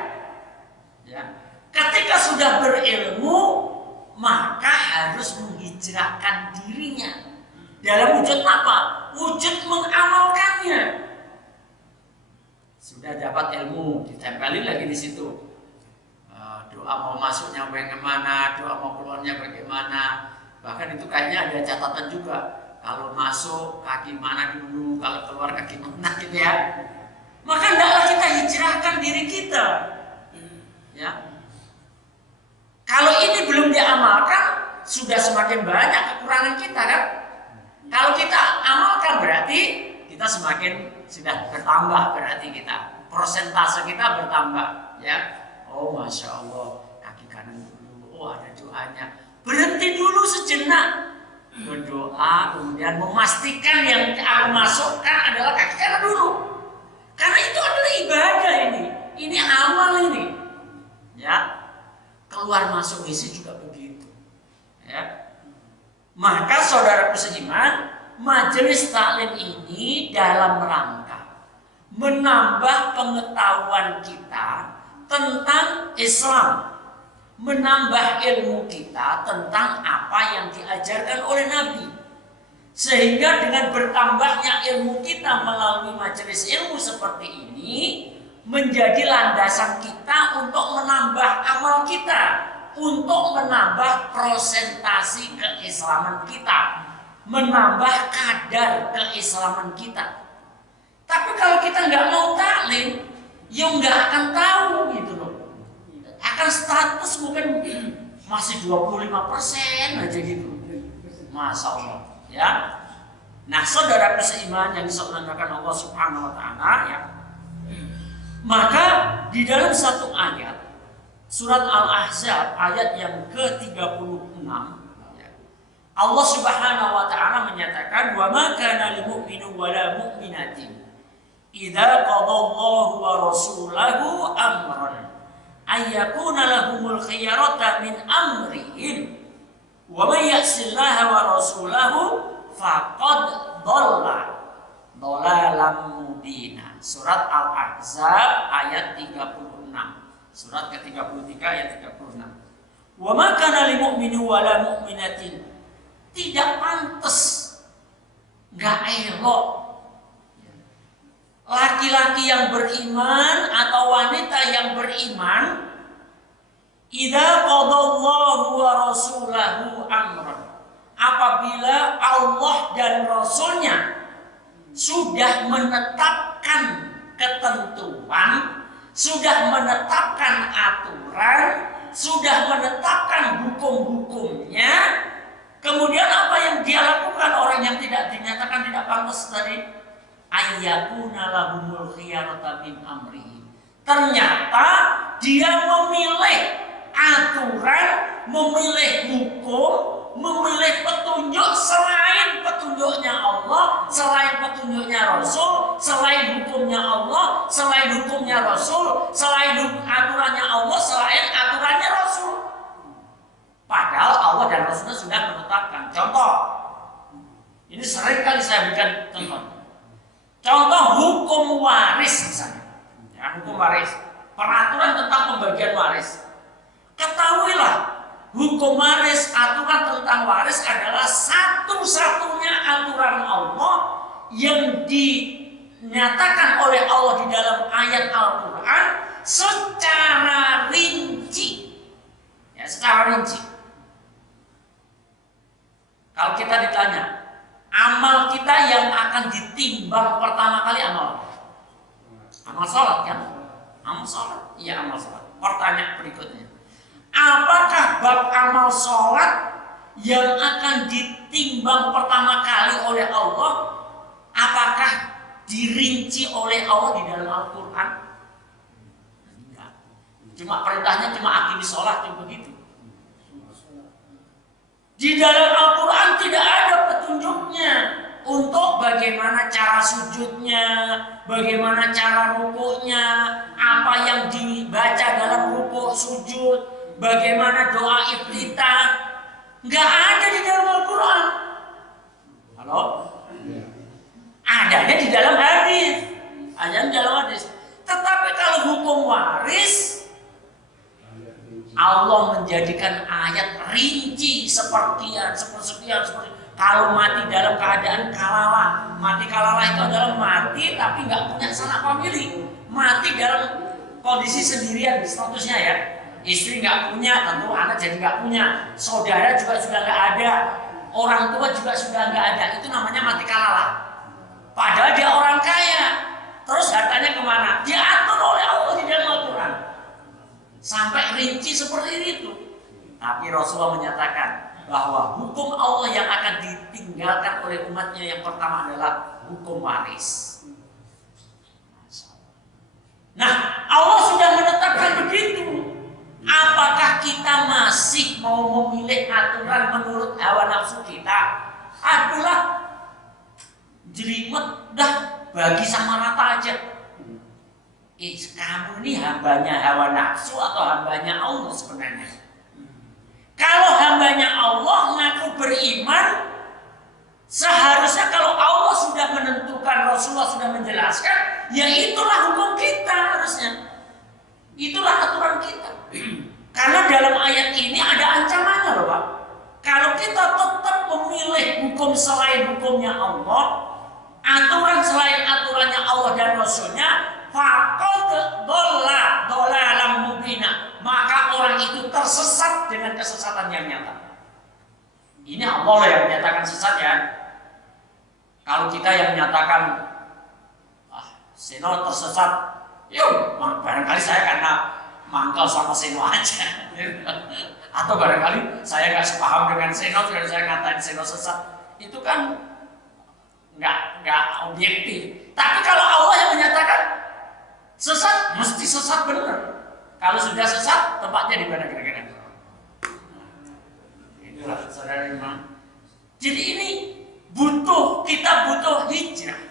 Ya. Ketika sudah berilmu, maka harus menghijrahkan dirinya. Dalam wujud apa? Wujud mengamalkannya. Sudah dapat ilmu, ditempelin lagi di situ. Doa mau masuknya bagaimana, doa mau keluarnya bagaimana. Bahkan itu kayaknya ada catatan juga. Kalau masuk kaki mana dulu, kalau keluar kaki mana gitu ya. Maka hendaklah kita hijrahkan diri kita. Ya. Kalau ini belum diamalkan, sudah semakin banyak kekurangan kita kan. Kalau kita amalkan berarti kita semakin sudah bertambah, berarti kita persentase kita bertambah, ya. Oh masya Allah, kaki kanan dulu, oh ada doanya. Berhenti dulu sejenak berdoa, kemudian memastikan yang aku masukkan adalah kaki kanan dulu, karena itu adalah ibadah ini amal ini, ya. Keluar masuk WC juga begitu, ya. Maka saudaraku seiman, majelis taklim ini dalam rangka menambah pengetahuan kita tentang Islam, menambah ilmu kita tentang apa yang diajarkan oleh Nabi, sehingga dengan bertambahnya ilmu kita melalui majelis ilmu seperti ini menjadi landasan kita untuk menambah amal kita, untuk menambah prosentasi keislaman kita, menambah kadar keislaman kita. Tapi kalau kita nggak mau taklim, ya nggak akan tahu gitu loh. Akan status mungkin masih 25% aja gitu. Masya Allah, ya. Nah, saudara seiman yang disampaikan Allah Subhanahu Wa Taala, ya. Maka di dalam satu ayat Surat Al-Ahzab ayat yang ke-36, Allah Subhanahu wa taala menyatakan, "Wa ma kana lil mu'minin wa la mu'minatin idza qadallahu wa rasuluhu amran ay yakuna lahumul khiyaratu min amrihim wa may ya'sillaha wa rasulahu faqad dhalla dhalalan mubina." Surat Al-Ahzab ayat 36. Surat ke-33 ayat 36. Wa ma kana lil mu'minin wa la mu'minatin, tidak pantas, enggak elok laki-laki yang beriman atau wanita yang beriman idza qadallahu wa rasulahu amran, apabila Allah dan Rasulnya sudah menetapkan ketentuan, sudah menetapkan aturan, sudah menetapkan hukum-hukumnya, kemudian apa yang dia lakukan orang yang tidak dinyatakan tidak pantas tadi? Ayyakuna lahumul khiyarata min amrihi. Ternyata dia memilih aturan, memilih hukum, memilih petunjuk selain petunjuknya Allah, selain petunjuknya Rasul, selain hukumnya Allah, selain hukumnya Rasul, selain aturannya Allah, selain aturannya Rasul. Padahal Allah dan Rasulnya sudah menetapkan. Contoh, ini sering kali saya berikan contoh. Contoh hukum waris misalnya. Ya, hukum waris, peraturan tentang pembagian waris. Ketahuilah, hukum waris, aturan tentang waris adalah satu-satunya aturan Allah yang dinyatakan oleh Allah di dalam ayat Al-Quran secara rinci. Ya, secara rinci. Kalau kita ditanya, amal kita yang akan ditimbang pertama kali amal sholat kan? Amal sholat, iya amal sholat. Pertanyaan berikutnya, apakah bab amal sholat yang akan ditimbang pertama kali oleh Allah, apakah dirinci oleh Allah di dalam Al-Quran? Enggak. Cuma perintahnya cuma aqimi sholat, cuma begitu. Di dalam Al-Quran tidak ada petunjuknya untuk bagaimana cara sujudnya, bagaimana cara rukuknya, apa yang dibaca dalam rukuk sujud, bagaimana doa iftitah. Nggak ada di dalam Al-Quran. Halo? Adanya di dalam hadis. Adanya di dalam hadis. Tetapi kalau hukum waris, Allah menjadikan ayat rinci sepersekian. Kalau mati dalam keadaan kalala, mati kalala itu adalah mati tapi nggak punya sanak famili, mati dalam kondisi sendirian statusnya ya. Istri nggak punya, tentu anak jadi nggak punya, saudara juga sudah nggak ada, orang tua juga sudah nggak ada. Itu namanya mati kalala. Padahal dia orang kaya, terus hartanya kemana? Diatur oleh Allah di dalam Al-Quran. Sampai rinci seperti itu. Tapi Rasulullah menyatakan bahwa hukum Allah yang akan ditinggalkan oleh umatnya yang pertama adalah hukum waris. Nah, Allah sudah menetapkan begitu. Apakah kita masih mau memilih aturan menurut hawa nafsu kita? Adulah, jelimet dah, bagi sama rata aja. Kamu ini hambanya hawa nafsu atau hambanya Allah sebenarnya? Kalau hambanya Allah ngaku beriman, seharusnya kalau Allah sudah menentukan, Rasulullah sudah menjelaskan, ya itulah hukum kita harusnya. Itulah aturan kita. Karena dalam ayat ini ada ancamannya loh Pak. Kalau kita tetap memilih hukum selain hukumnya Allah, aturan selain aturannya Allah dan Rasulnya, faqad dhalalan mubina, maka orang itu tersesat dengan kesesatan yang nyata. Ini Allah yang menyatakan sesat ya. Kalau kita yang menyatakan Seno tersesat, yuk barangkali saya karena mangkal sama Seno aja. Atau barangkali saya nggak sepaham dengan Seno, jadi saya ngatain Seno sesat. Itu kan nggak objektif. Tapi kalau Allah yang menyatakan sesat, mesti sesat benar. Kalau sudah sesat, tempatnya di mana kira-kira? Inilah saudara imam. Jadi ini kita butuh hijrah.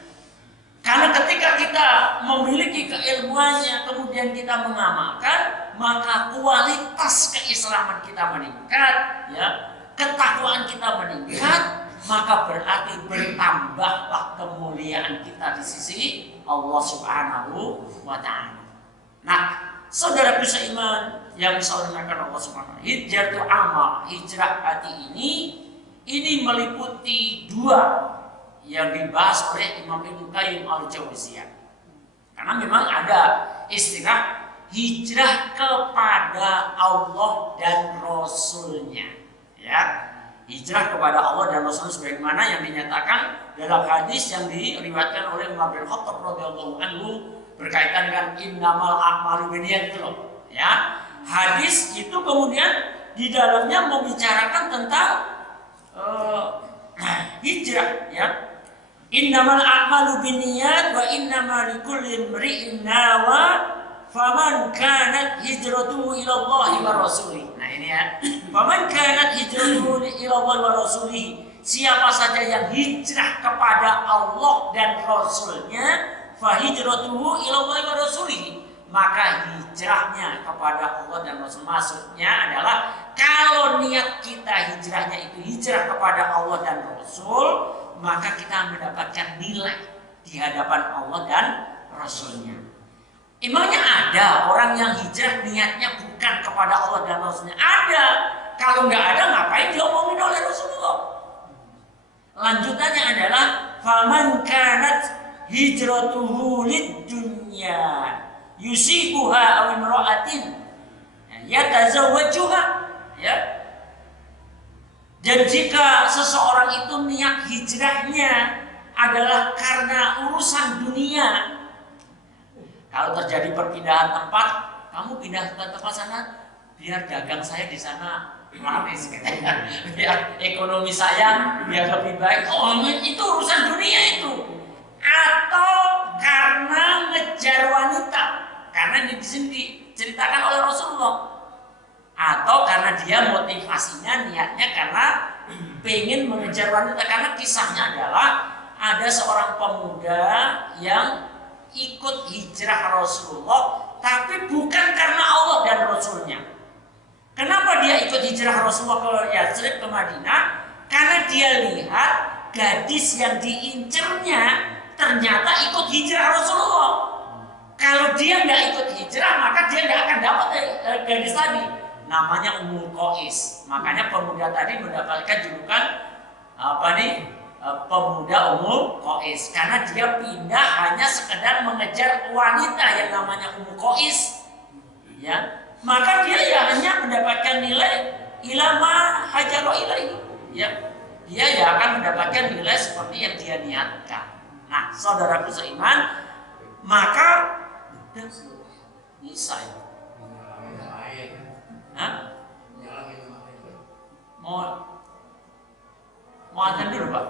Karena ketika kita memiliki keilmuannya, kemudian kita mengamalkan, maka kualitas keislaman kita meningkat, ya, ketakwaan kita meningkat, maka berarti bertambahlah kemuliaan kita di sisi Allah Subhanahu wa Ta'ala. Nah, saudara bisa iman yang disampaikan Allah Subhanahu wa Ta'ala, hijrah itu amal, hijrah hati ini meliputi dua yang dibahas oleh Imam Ibnu Qayyim al-Jauziyah. Karena memang ada istilah hijrah kepada Allah dan Rasulnya, ya. hijrah kepada Allah dan Rasul sebagaimana yang dinyatakan dalam hadis yang diriwayatkan oleh Umar bin Khattab radhiyallahu anhu berkaitan dengan innamal a'malu binniyat itu loh. Ya. Hadis itu kemudian di dalamnya membicarakan tentang hijrah, ya. Innamal a'malu binniyat wa innamal likulli imri'in nawa faman kanat hijratuhu ila Allah wa rasulih. Nah ini ya. Faman kanat hijratuhu ila Allah wa rasulih. Siapa saja yang hijrah kepada Allah dan Rasulnya, fa hijratuhu ila Allah wa rasulih. Maka hijrahnya kepada Allah dan Rasul. Maksudnya adalah kalau niat kita hijrahnya itu hijrah kepada Allah dan Rasul, maka kita mendapatkan nilai di hadapan Allah dan Rasulnya. Emangnya ada orang yang hijrah niatnya bukan kepada Allah dan Rasulnya? Ada. Kalau nggak ada, ngapain diomongin oleh Rasulullah? Lanjutannya adalah faman kanat hijratuhu lid dunya yusibuha aw imra'atin yatazawwajuha, ya. Dan jika seseorang itu niat hijrahnya adalah karena urusan dunia, kalau terjadi perpindahan tempat, kamu pindah ke tempat sana biar dagang saya di sana laris, katanya. Biar ekonomi saya biar lebih baik. Oh, itu urusan dunia itu. Atau karena ngejar wanita, karena di sini diceritakan oleh Rasulullah. Atau karena dia motivasinya niatnya karena pengen mengejar wanita, karena kisahnya adalah ada seorang pemuda yang ikut hijrah Rasulullah tapi bukan karena Allah dan Rasulnya. Kenapa dia ikut hijrah Rasulullah ke Yatsrib, ke Madinah? Karena dia lihat gadis yang diincernya ternyata ikut hijrah Rasulullah. Kalau dia nggak ikut hijrah, maka dia nggak akan dapat gadis tadi. Namanya Ummul Qais. Makanya pemuda tadi mendapatkan julukan pemuda Ummul Qais, karena dia pindah hanya sekedar mengejar wanita yang namanya Ummul Qais, ya. Maka dia ya hanya mendapatkan nilai ilama hajaro ilaihi, ya. Dia ya akan mendapatkan nilai seperti yang dia niatkan. Nah, saudaraku seiman, maka bisa ya. Mau azan dulu, Pak?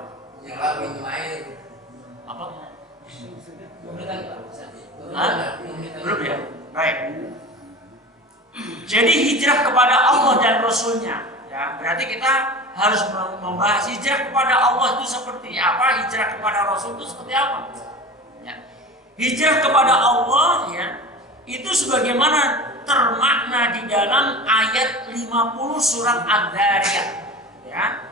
Apa? Belum ya? Baik. Jadi hijrah kepada Allah dan Rasulnya, ya, berarti kita harus membahas hijrah kepada Allah itu seperti apa, hijrah kepada Rasul itu seperti apa. Ya. Hijrah kepada Allah, ya, itu sebagaimana termakna di dalam ayat 50 surat Ad-Dariyat, ya.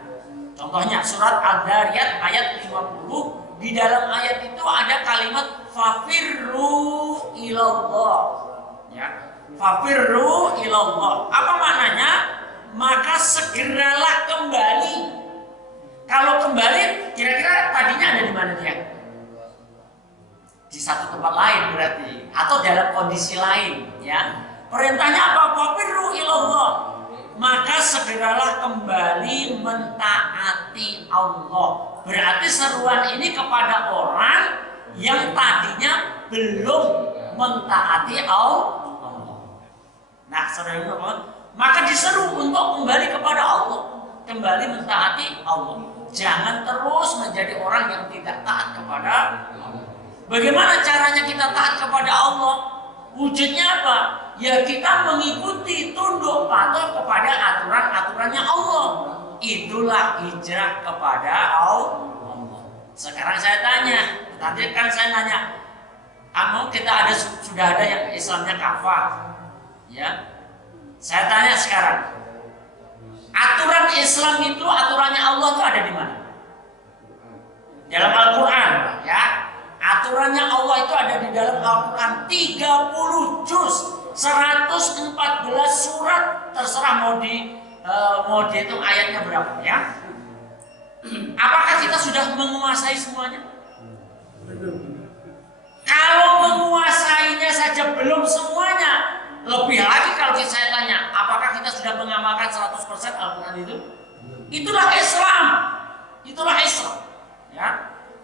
Contohnya surat Ad-Dariyat ayat 50, di dalam ayat itu ada kalimat fafirru ilallah, ya. Fafirru ilallah. Apa maknanya? Maka segeralah kembali. Kalau kembali, kira-kira tadinya ada di mana dia? Di satu tempat lain berarti, atau dalam kondisi lain, ya. Perintahnya apa? Fafirru ilallah. Maka segeralah kembali mentaati Allah. Berarti seruan ini kepada orang yang tadinya belum mentaati Allah. Nah, saudara, maka diseru untuk kembali kepada Allah, kembali mentaati Allah. Jangan terus menjadi orang yang tidak taat kepada Allah. Bagaimana caranya kita taat kepada Allah? Wujudnya apa? Ya kita mengikuti, tunduk patuh kepada aturan-aturannya Allah. Itulah hijrah kepada Allah. Sekarang saya tanya, tadi kan saya nanya, kita sudah ada yang Islamnya kafah. Ya, saya tanya sekarang, aturan Islam itu, aturannya Allah itu ada di mana? Dalam Al-Quran, ya. Aturannya Allah itu ada di dalam Al-Quran 30 juz, 114 surat, terserah mau dihitung ayatnya berapa, ya. Apakah kita sudah menguasai semuanya? Kalau menguasainya saja belum semuanya, lebih lagi kalau saya tanya, apakah kita sudah mengamalkan 100% Al-Quran itu? Itulah Islam. Itulah Islam. Ya.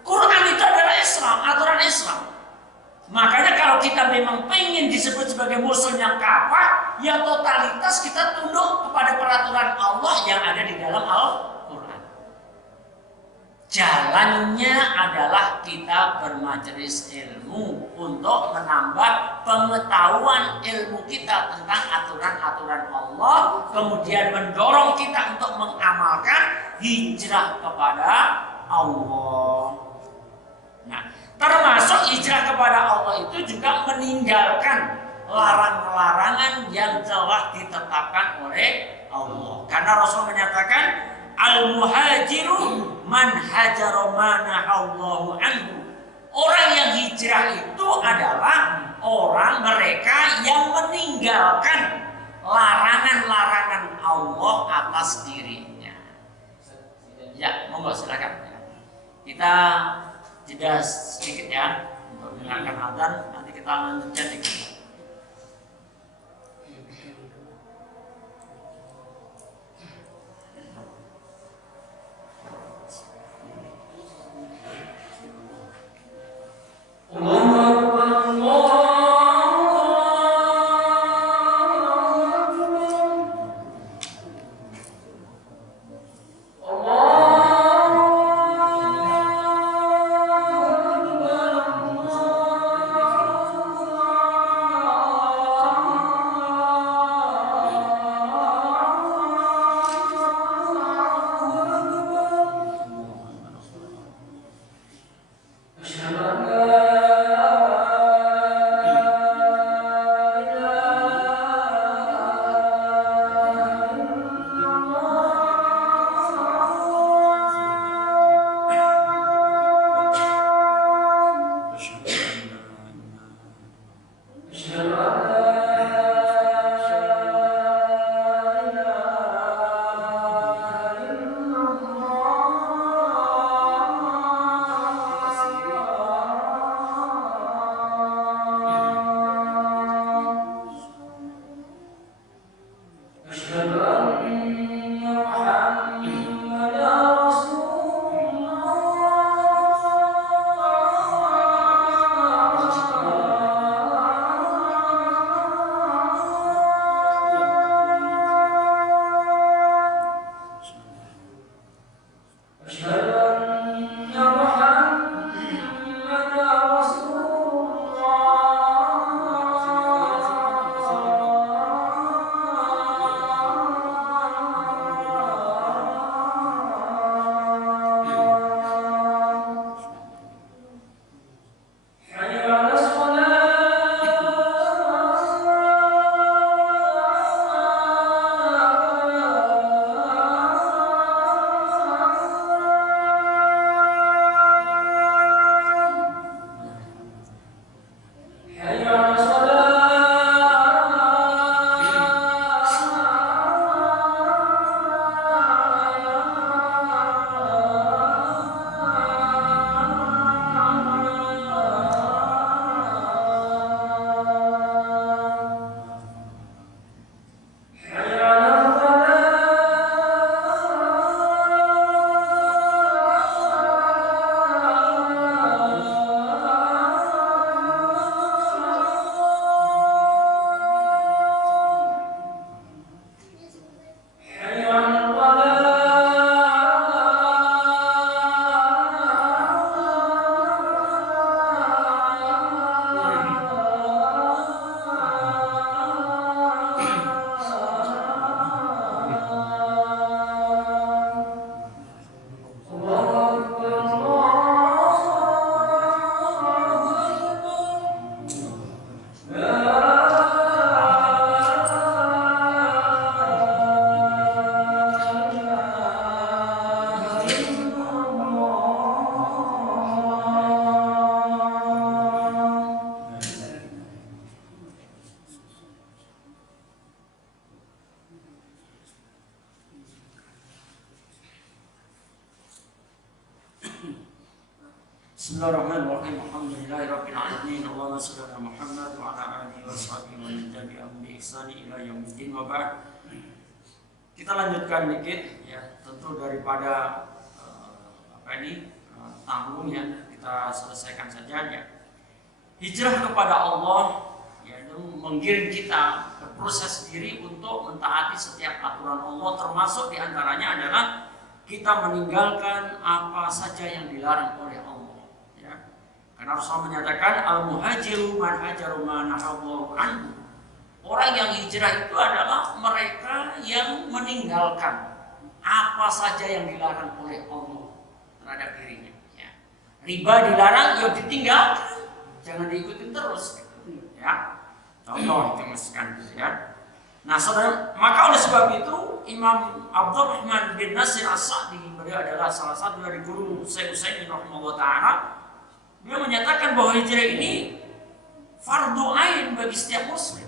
Quran itu adalah Islam, aturan Islam. Makanya kalau kita memang pengen disebut sebagai muslim yang kafah, ya totalitas kita tunduk kepada peraturan Allah yang ada di dalam Al-Quran. Jalannya adalah kita bermajelis ilmu untuk menambah pengetahuan ilmu kita tentang aturan-aturan Allah, kemudian mendorong kita untuk mengamalkan hijrah kepada Allah. Nah, termasuk hijrah kepada Allah itu juga meninggalkan larangan-larangan yang telah ditetapkan oleh Allah. Karena Rasul menyatakan al-muhajiru man hajara ma nahallahu anhu. Orang yang hijrah itu adalah orang mereka yang meninggalkan larangan-larangan Allah atas dirinya. Ya, monggo silakan. Kita jeda sedikit ya untuk mendengarkan azan, nanti kita lanjutkan dikit. Bismillahirrahmanirrahim. Alhamdulillahirabbil alamin. Allahumma shalli ala Muhammad wa ala alihi wa sahbihi wa man tabi'ahum bi ihsan ila yaumil din wa ba'd. Kita lanjutkan dikit ya, tentu daripada tanggungnya kita selesaikan saja ya. Hijrah kepada Allah ya, itu menggiring kita berproses diri untuk mentaati setiap aturan Allah, termasuk diantaranya adalah kita meninggalkan apa saja yang dilarang oleh Allah ya. Karena Rasul menyatakan al-muhajiru man hajaru ma nahallahu anhu. Orang yang hijrah itu adalah mereka yang meninggalkan apa saja yang dilarang oleh Allah terhadap dirinya. Ya. Riba dilarang, ya ditinggalkan, jangan diikutin terus. Ya, contoh itu misalkan ya. Nah, saudara, maka oleh sebab itu Imam Abdurrahman bin Nasir As-Sa'di, beliau adalah salah satu dari guru Syekh Utsaimin rahimahullah taala. Beliau menyatakan bahwa hijrah ini fardu ain bagi setiap muslim.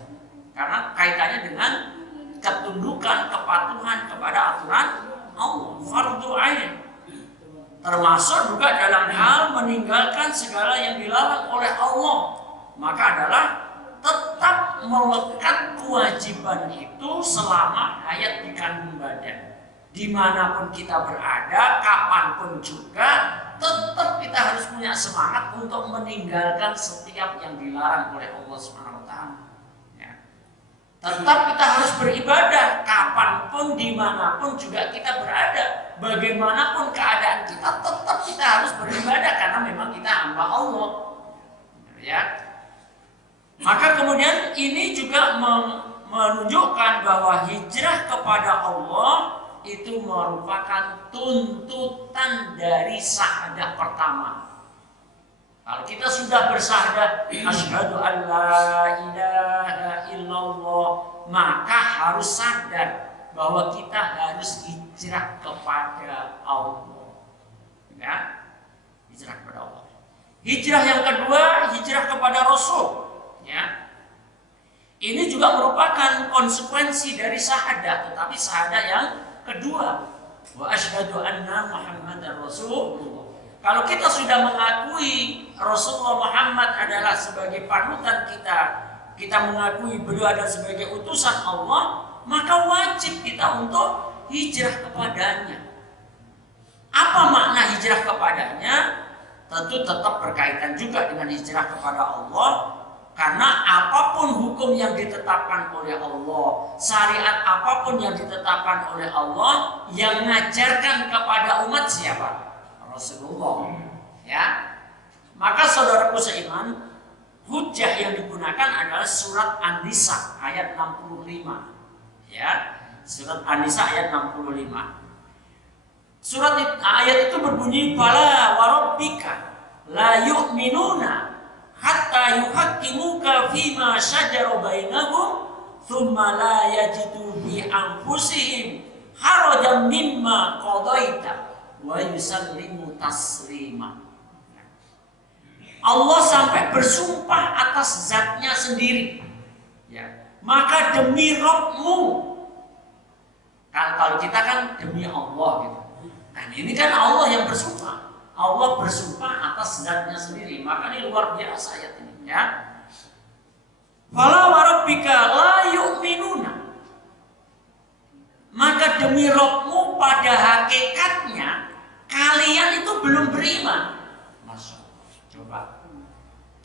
Karena kaitannya dengan ketundukan, kepatuhan kepada aturan Allah, fardu ain. Termasuk juga dalam hal meninggalkan segala yang dilarang oleh Allah. Maka adalah tetap melekat kewajiban itu selama hayat di kandung badan. Dimanapun kita berada, kapanpun juga, tetap kita harus punya semangat untuk meninggalkan setiap yang dilarang oleh Allah Subhanahu wa taala. Tetap kita harus beribadah kapanpun, dimanapun juga kita berada, bagaimanapun keadaan kita, tetap kita harus beribadah karena memang kita hamba Allah. Ya. Maka kemudian ini juga menunjukkan bahwa hijrah kepada Allah itu merupakan tuntutan dari syahadat pertama. Kalau kita sudah bersyahadat asyhadu an la ilaha illallah, maka harus sadar bahwa kita harus hijrah kepada Allah. Ya, hijrah kepada Allah. Hijrah yang kedua, hijrah kepada Rasul. Ya, ini juga merupakan konsekuensi dari syahadat, tetapi syahadat yang kedua. Wa asyhadu anna Muhammadar Rasulullah. Kalau kita sudah mengakui Rasulullah Muhammad adalah sebagai panutan kita, kita mengakui beliau adalah sebagai utusan Allah, maka wajib kita untuk hijrah kepadanya. Apa makna hijrah kepadanya? Tentu tetap berkaitan juga dengan hijrah kepada Allah, karena apapun hukum yang ditetapkan oleh Allah, syariat apapun yang ditetapkan oleh Allah, yang mengajarkan kepada umat siapa? Rasulullah. Ya. Maka saudaraku seiman, hujjah yang digunakan adalah surat An-Nisa ayat 65. Ya. Surat An-Nisa ayat 65. Ayat itu berbunyi fala warabbika la yu'minuna hatta yuhaqqimuka fima syajara bainahum thumma la yajidu bi anfusihim harajan mimma qadaita wa yusallimu taslima. Allah sampai bersumpah atas zatnya sendiri. Ya. Maka demi Rabbmu. Kan kalau kita kan demi Allah gitu. Nah, ini kan Allah yang bersumpah. Allah bersumpah atas zatnya sendiri. Maka ini luar biasa ayat ini ya. Fala warabbika la yu'minuna. Maka demi Rabbmu pada hakikatnya kalian itu belum beriman. Masya Allah. Coba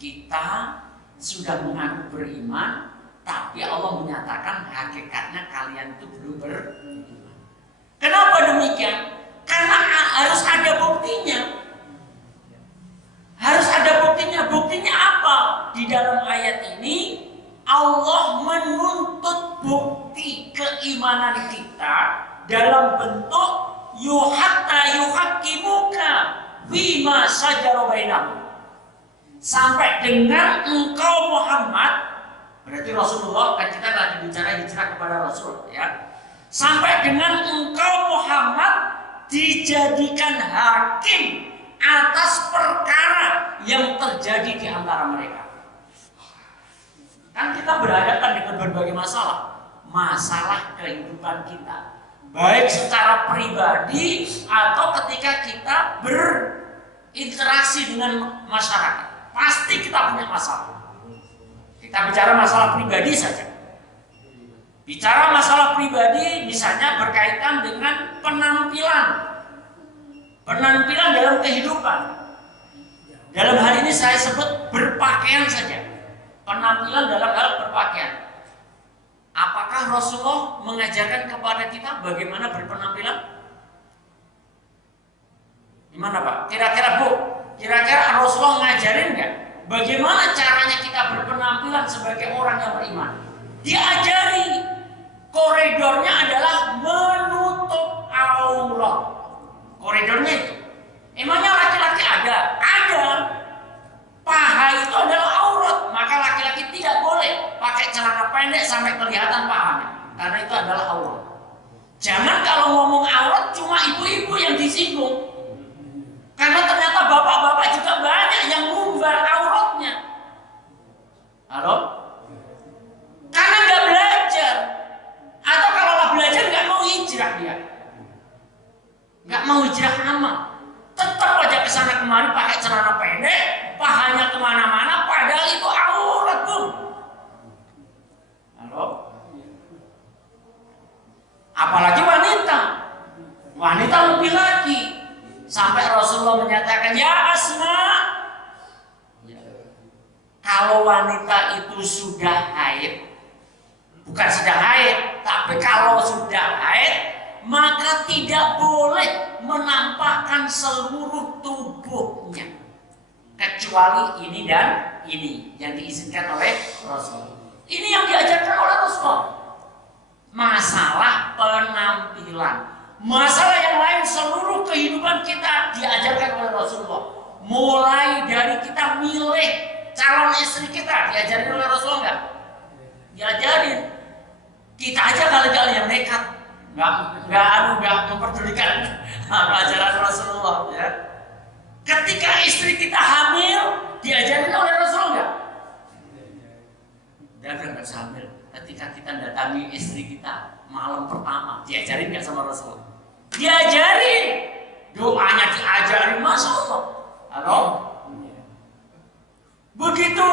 kita sudah mengaku beriman, tapi Allah menyatakan hakikatnya kalian itu belum beriman. Kenapa demikian? Karena harus ada buktinya. Harus ada buktinya. Buktinya apa? Di dalam ayat ini Allah menuntut bukti keimanan kita dalam bentuk yuhaqqimuka bima syajara bainahum. Sampai dengan engkau Muhammad, berarti Rasulullah, kan kita lagi bicara hijrah kepada Rasul ya. Sampai dengan engkau Muhammad dijadikan hakim atas perkara yang terjadi di antara mereka. Kan kita berhadapan dengan berbagai masalah kehidupan kita, baik secara pribadi atau ketika kita berinteraksi dengan masyarakat. Pasti kita punya masalah. Kita bicara masalah pribadi saja. Bicara masalah pribadi misalnya berkaitan dengan penampilan. Penampilan dalam kehidupan. Dalam hal ini saya sebut berpakaian saja. Penampilan dalam hal berpakaian. Apakah Rasulullah mengajarkan kepada kita bagaimana berpenampilan? Gimana Pak? Kira-kira Bu, kira-kira Rasulullah ngajarin nggak? Bagaimana caranya kita berpenampilan sebagai orang yang beriman? Diajari. Koridornya adalah menutup aurat. Koridornya itu. Emangnya laki-laki ada? Ada. Paha itu adalah aurat. Maka laki-laki tidak boleh pakai celana pendek sampai kelihatan pahanya. Karena itu adalah aurat. Jangan kalau ngomong aurat cuma ibu-ibu yang disinggung. Karena ternyata bapak-bapak juga banyak yang ngumbar auratnya. Halo? Karena nggak belajar. Atau kalau nggak belajar nggak mau hijrah dia. Nggak mau hijrah amal. Tetap aja kesana kemari pakai celana pendek, pahanya kemana-mana, padahal itu aurat Bung. Halo? Apalagi wanita. Wanita lebih lagi. Sampai Rasulullah menyatakan, ya Asma, kalau wanita itu sudah haid, bukan sedang haid, tapi kalau sudah haid, maka tidak boleh menampakkan seluruh tubuhnya, kecuali ini dan ini yang diizinkan oleh Rasulullah. Ini yang diajarkan oleh Rasulullah. Masalah penampilan. Masalah yang lain seluruh kehidupan kita diajarkan oleh Rasulullah. Mulai dari kita milih calon istri kita diajarin oleh Rasulullah enggak? Diajarin. Kita aja kali-kali yang nekat, enggak memperdulikan ajaran Rasulullah ya. Ketika istri kita hamil diajarin oleh Rasulullah enggak? Dia enggak usah hamil. Ketika kita datangi istri kita malam pertama diajarin enggak sama Rasulullah? Diajarin, doanya diajarin, Masya Allah. Halo? Begitu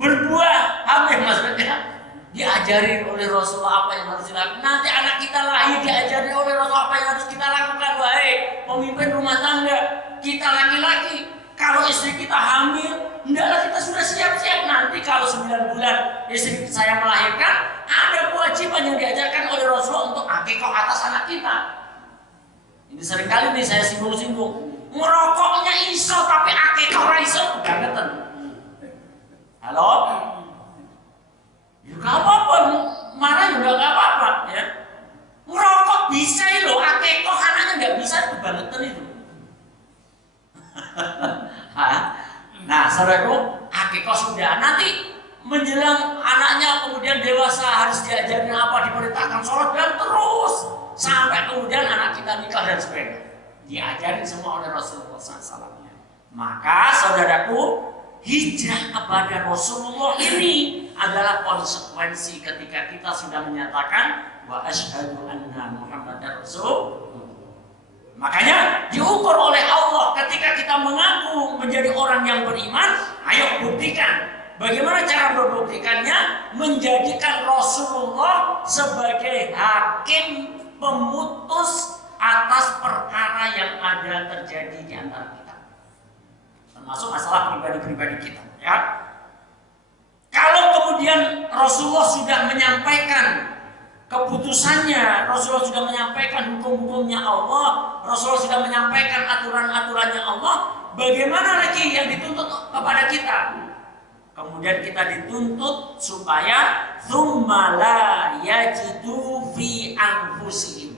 berbuah hamil maksudnya diajarin oleh Rasulullah apa yang harus dilakukan. Nanti anak kita lahir diajarin oleh Rasulullah apa yang harus kita lakukan. Wahai pemimpin rumah tangga, kita laki-laki, kalau istri kita hamil, hendaklah kita sudah siap-siap. Nanti kalau 9 bulan istri saya melahirkan, ada kewajiban yang diajarkan oleh Rasulullah untuk akikah atas anak kita. Ini seringkali nih saya singgung-singgung. Ngerokoknya iso tapi akikah ora iso bangetan. Halo? Ya gak apa-apa, mana juga gak apa-apa ya. Ngerokok bisa loh, akikah anaknya gak bisa itu bangetan itu. Nah, saudaraku, akikah sudah. Nanti menjelang anaknya kemudian dewasa harus diajarin apa, diperintahkan sholat dan terus sampai kemudian anak kita nikah dan sebagainya. Diajarin semua oleh Rasulullah SAW. Maka saudaraku, hijrah kepada Rasulullah ini adalah konsekuensi ketika kita sudah menyatakan wa asyhadu anna Muhammadar Rasulullah. Makanya diukur oleh Allah ketika kita mengaku menjadi orang yang beriman, ayo buktikan. Bagaimana cara membuktikannya? Menjadikan Rasulullah sebagai hakim pemutus atas perkara yang ada terjadi di antara kita, termasuk masalah pribadi-pribadi kita ya. Kalau kemudian Rasulullah sudah menyampaikan keputusannya, Rasulullah sudah menyampaikan hukum-hukumnya Allah, Rasulullah sudah menyampaikan aturan-aturannya Allah, bagaimana lagi yang dituntut kepada kita? Kemudian kita dituntut supaya tsumma la yajidu fi anfusihim.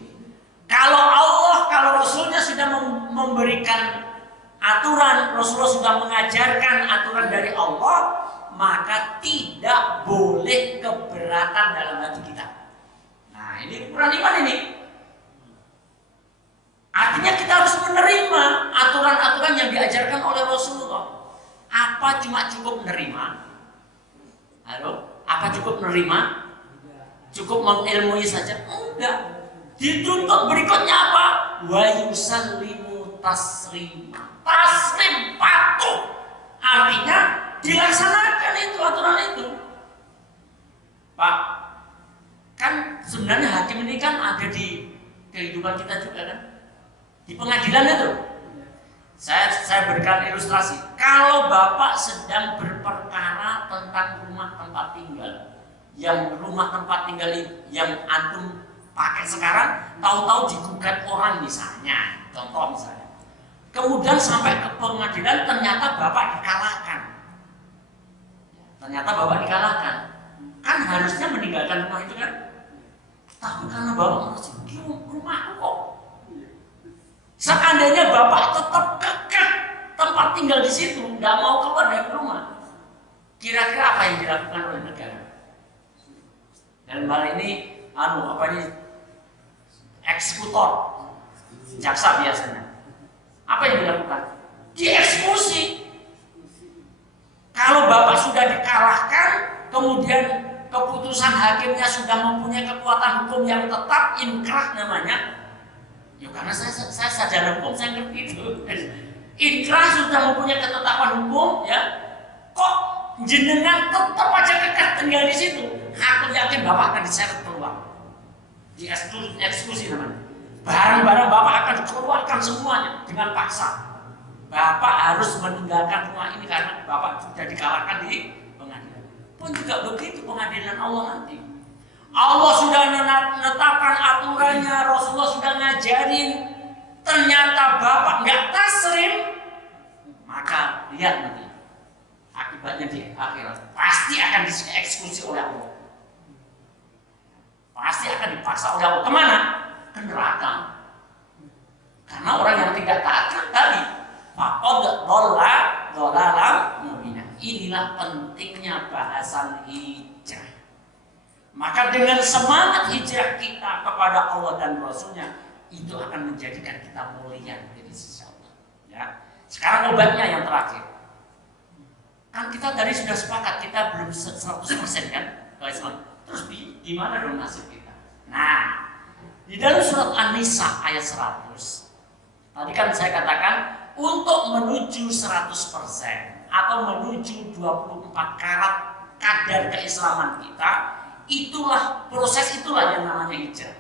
Kalau Allah, kalau Rasulnya sudah memberikan aturan, Rasulullah sudah mengajarkan aturan dari Allah, maka tidak boleh keberatan dalam hati kita. Nah, ini ukuran iman ini. Artinya kita harus menerima aturan-aturan yang diajarkan oleh Rasulullah. Apa cuma cukup menerima? Halo? Apa cukup menerima? Cukup mengilmui saja? Enggak. Dituntut berikutnya apa? Wa yusallimu taslima. Taslim, patuh. Artinya dilaksanakan itu aturan itu. Pak, kan sebenarnya hakim ini kan ada di kehidupan kita juga kan, di pengadilan itu. Saya berikan ilustrasi. Kalau bapak sedang berperkara tentang rumah tempat tinggal, yang rumah tempat tinggal yang antum pakai sekarang, tahu-tahu digugat orang misalnya, contoh misalnya, kemudian sampai ke pengadilan ternyata bapak dikalahkan. Kan harusnya meninggalkan rumah itu kan, tapi karena bapak merasa rumahku kok. Seandainya bapak tetap kekeh tempat tinggal di situ, nggak mau keluar dari rumah, kira-kira apa yang dilakukan oleh negara? Dalam hal ini, eksekutor, jaksa biasanya, apa yang dilakukan? Dieksekusi. Kalau bapak sudah dikalahkan, kemudian keputusan hakimnya sudah mempunyai kekuatan hukum yang tetap, inkrah namanya. Ya karena saya sarjana hukum, saya ngerti itu. Inkrah sudah mempunyai ketetapan hukum, ya. Kok jenengan tetap aja kekeh tinggal di situ? Aku yakin bapak akan diseret keluar. Dieksekusi namanya. Barang-barang bapak akan dikeluarkan semuanya dengan paksa. Bapak harus meninggalkan rumah ini karena bapak sudah dikalahkan di pengadilan. Pun juga begitu pengadilan Allah nanti. Allah sudah menetapkan aturannya, Rasulullah sudah ngajarin, ternyata bapak nggak taslim, maka lihat nanti akibatnya di akhirat pasti akan dieksekusi oleh Allah, pasti akan dipaksa oleh Allah kemana? Ke neraka. Karena orang yang tidak taat tadi, faqad dhalalan mubina. Inilah pentingnya bahasan hijrah. Maka dengan semangat hijrah kita kepada Allah dan Rasulnya, itu akan menjadikan kita mulia di sisi Allah. Ya. Sekarang obatnya yang terakhir. Kan kita tadi sudah sepakat kita belum 100% kan? Terus di mana dong nasib kita? Nah, di dalam surat An-Nisa ayat 100. Tadi kan saya katakan untuk menuju 100% atau menuju 24 karat kadar keislaman kita, proses itulah yang namanya hijrah.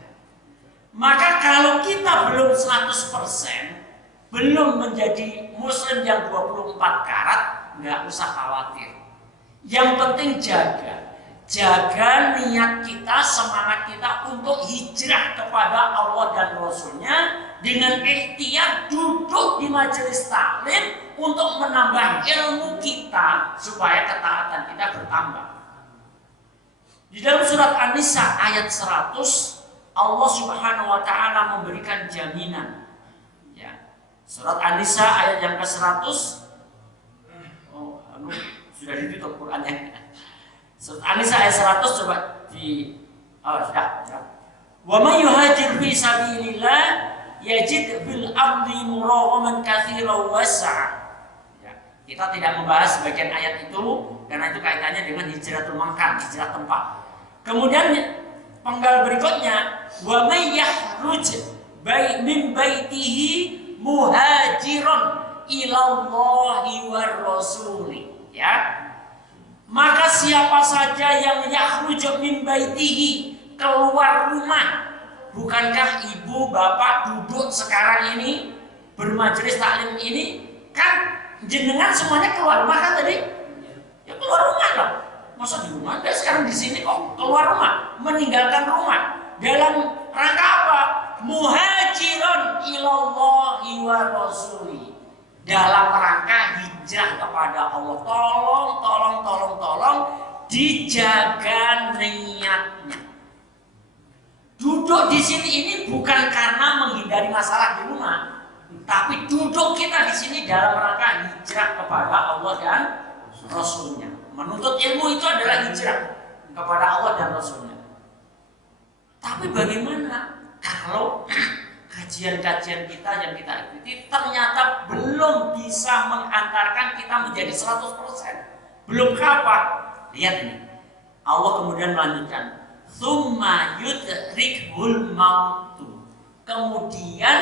Maka kalau kita belum 100%, belum menjadi muslim yang 24 karat, nggak usah khawatir. Yang penting jaga niat kita, semangat kita untuk hijrah kepada Allah dan Rasulnya dengan ikhtiar duduk di majelis taklim untuk menambah ilmu kita supaya ketaatan kita bertambah. Di dalam surat An-Nisa ayat 100, Allah Subhanahu wa taala memberikan jaminan. Ya. Surat An-Nisa ayat yang ke-100. Sudah ditutup Qur'annya. Surat An-Nisa ayat 100 coba sudah. Wa may yuhajir fi sabilillah yajid fil ardi muraghaman katsiran wasi'a. Kita tidak membahas bagian ayat itu karena itu kaitannya dengan hijratul makan, hijrah tempat. Kemudian penggal berikutnya, wa may yakhruj min baitihi muhajiron ilallahi war rasuli. Ya. Maka siapa saja yang yakhruj min baitihi, keluar rumah. Bukankah ibu bapak duduk sekarang ini bermajelis taklim ini kan jenengan semuanya keluar rumah kan tadi? Ya keluar rumah lah. Masa di rumah? Dia sekarang di sini kok keluar rumah, meninggalkan rumah. Dalam rangka apa? Muhajiron ilallahi wa rasuli. Dalam rangka hijrah kepada Allah. Tolong dijaga niatnya. Duduk di sini ini bukan karena menghindari masalah di rumah, tapi duduk kita di sini dalam rangka hijrah kepada Allah dan Rasulnya. Menuntut ilmu itu adalah hijrah kepada Allah dan Rasulnya. Tapi bagaimana kalau kajian-kajian kita yang kita ikuti ternyata belum bisa mengantarkan kita menjadi 100%? Belum kapan? Lihat ini. Allah kemudian melanjutkan, "Tsumma yudrikhul mautu." Kemudian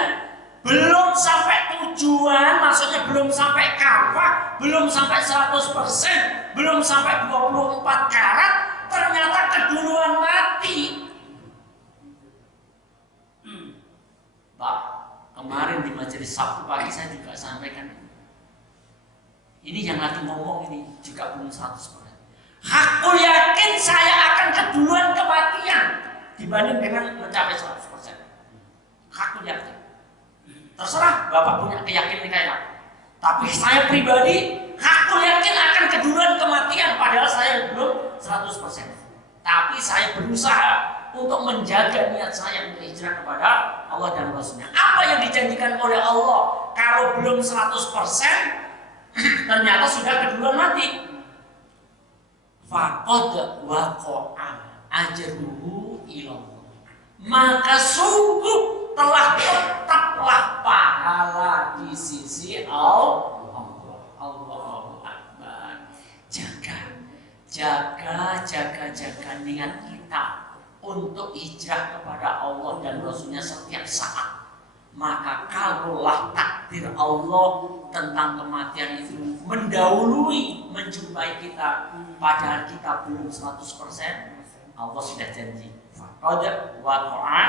belum sampai tujuan, maksudnya belum sampai kafah, belum sampai 100%, belum sampai 24 karat, ternyata keduluan mati. Ini yang lagi ngomong ini juga belum 100%. Aku yakin saya akan keduluan kematian dibanding dengan mencapai 100%. Aku yakin. Terserah Bapak punya keyakinan kayak apa. Tapi saya pribadi, aku yakin akan keduluan kematian padahal saya belum 100%. Tapi saya berusaha untuk menjaga niat saya untuk hijrah kepada Allah dan Rasulnya. Apa yang dijanjikan oleh Allah kalau belum 100%, ternyata sudah keduluan mati. Faqad waqa'a ajruhu ilallah. Maka sungguh telah tetaplah pahala di sisi Allah. Allahu Akbar. Jaga niat kita untuk hijrah kepada Allah dan Rasulnya setiap saat. Maka kalaulah takdir Allah tentang kematian itu mendahului menjumpai kita padahal kita belum 100%, Allah sudah janji faqad waqa'a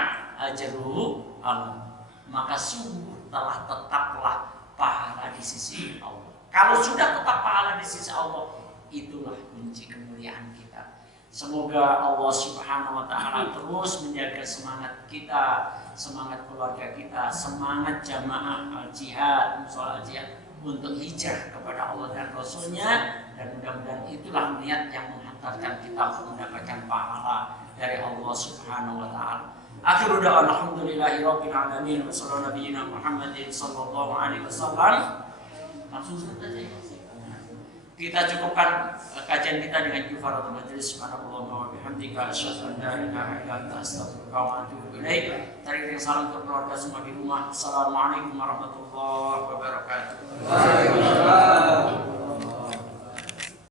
ajruhu Allah. Maka sungguh telah tetaplah pahala di sisi Allah. Kalau sudah tetap pahala di sisi Allah, itulah kunci kemuliaan kita. Semoga Allah Subhanahu wa Ta'ala terus menjaga semangat kita, semangat keluarga kita, semangat jamaah al-jihad, musola al-jihad untuk hijrah kepada Allah dan Rasulnya, dan mudah-mudahan itulah niat yang menghantarkan kita untuk mendapatkan pahala dari Allah Subhanahu wa Ta'ala. Akhiru da'wan alhamdulillahirabbil alamin wa sallallahu nabiyina Muhammadin sallallahu alaihi wasallam. Langsung saja kita cukupkan kajian kita dengan kifaratul majlis. Subhanallah wa bihamdika asyhadu an la ilaha illa anta astaghfiruka wa atubu ilaik. Tarik salam untuk keluarga semua di rumah. Assalamualaikum warahmatullahi wabarakatuh.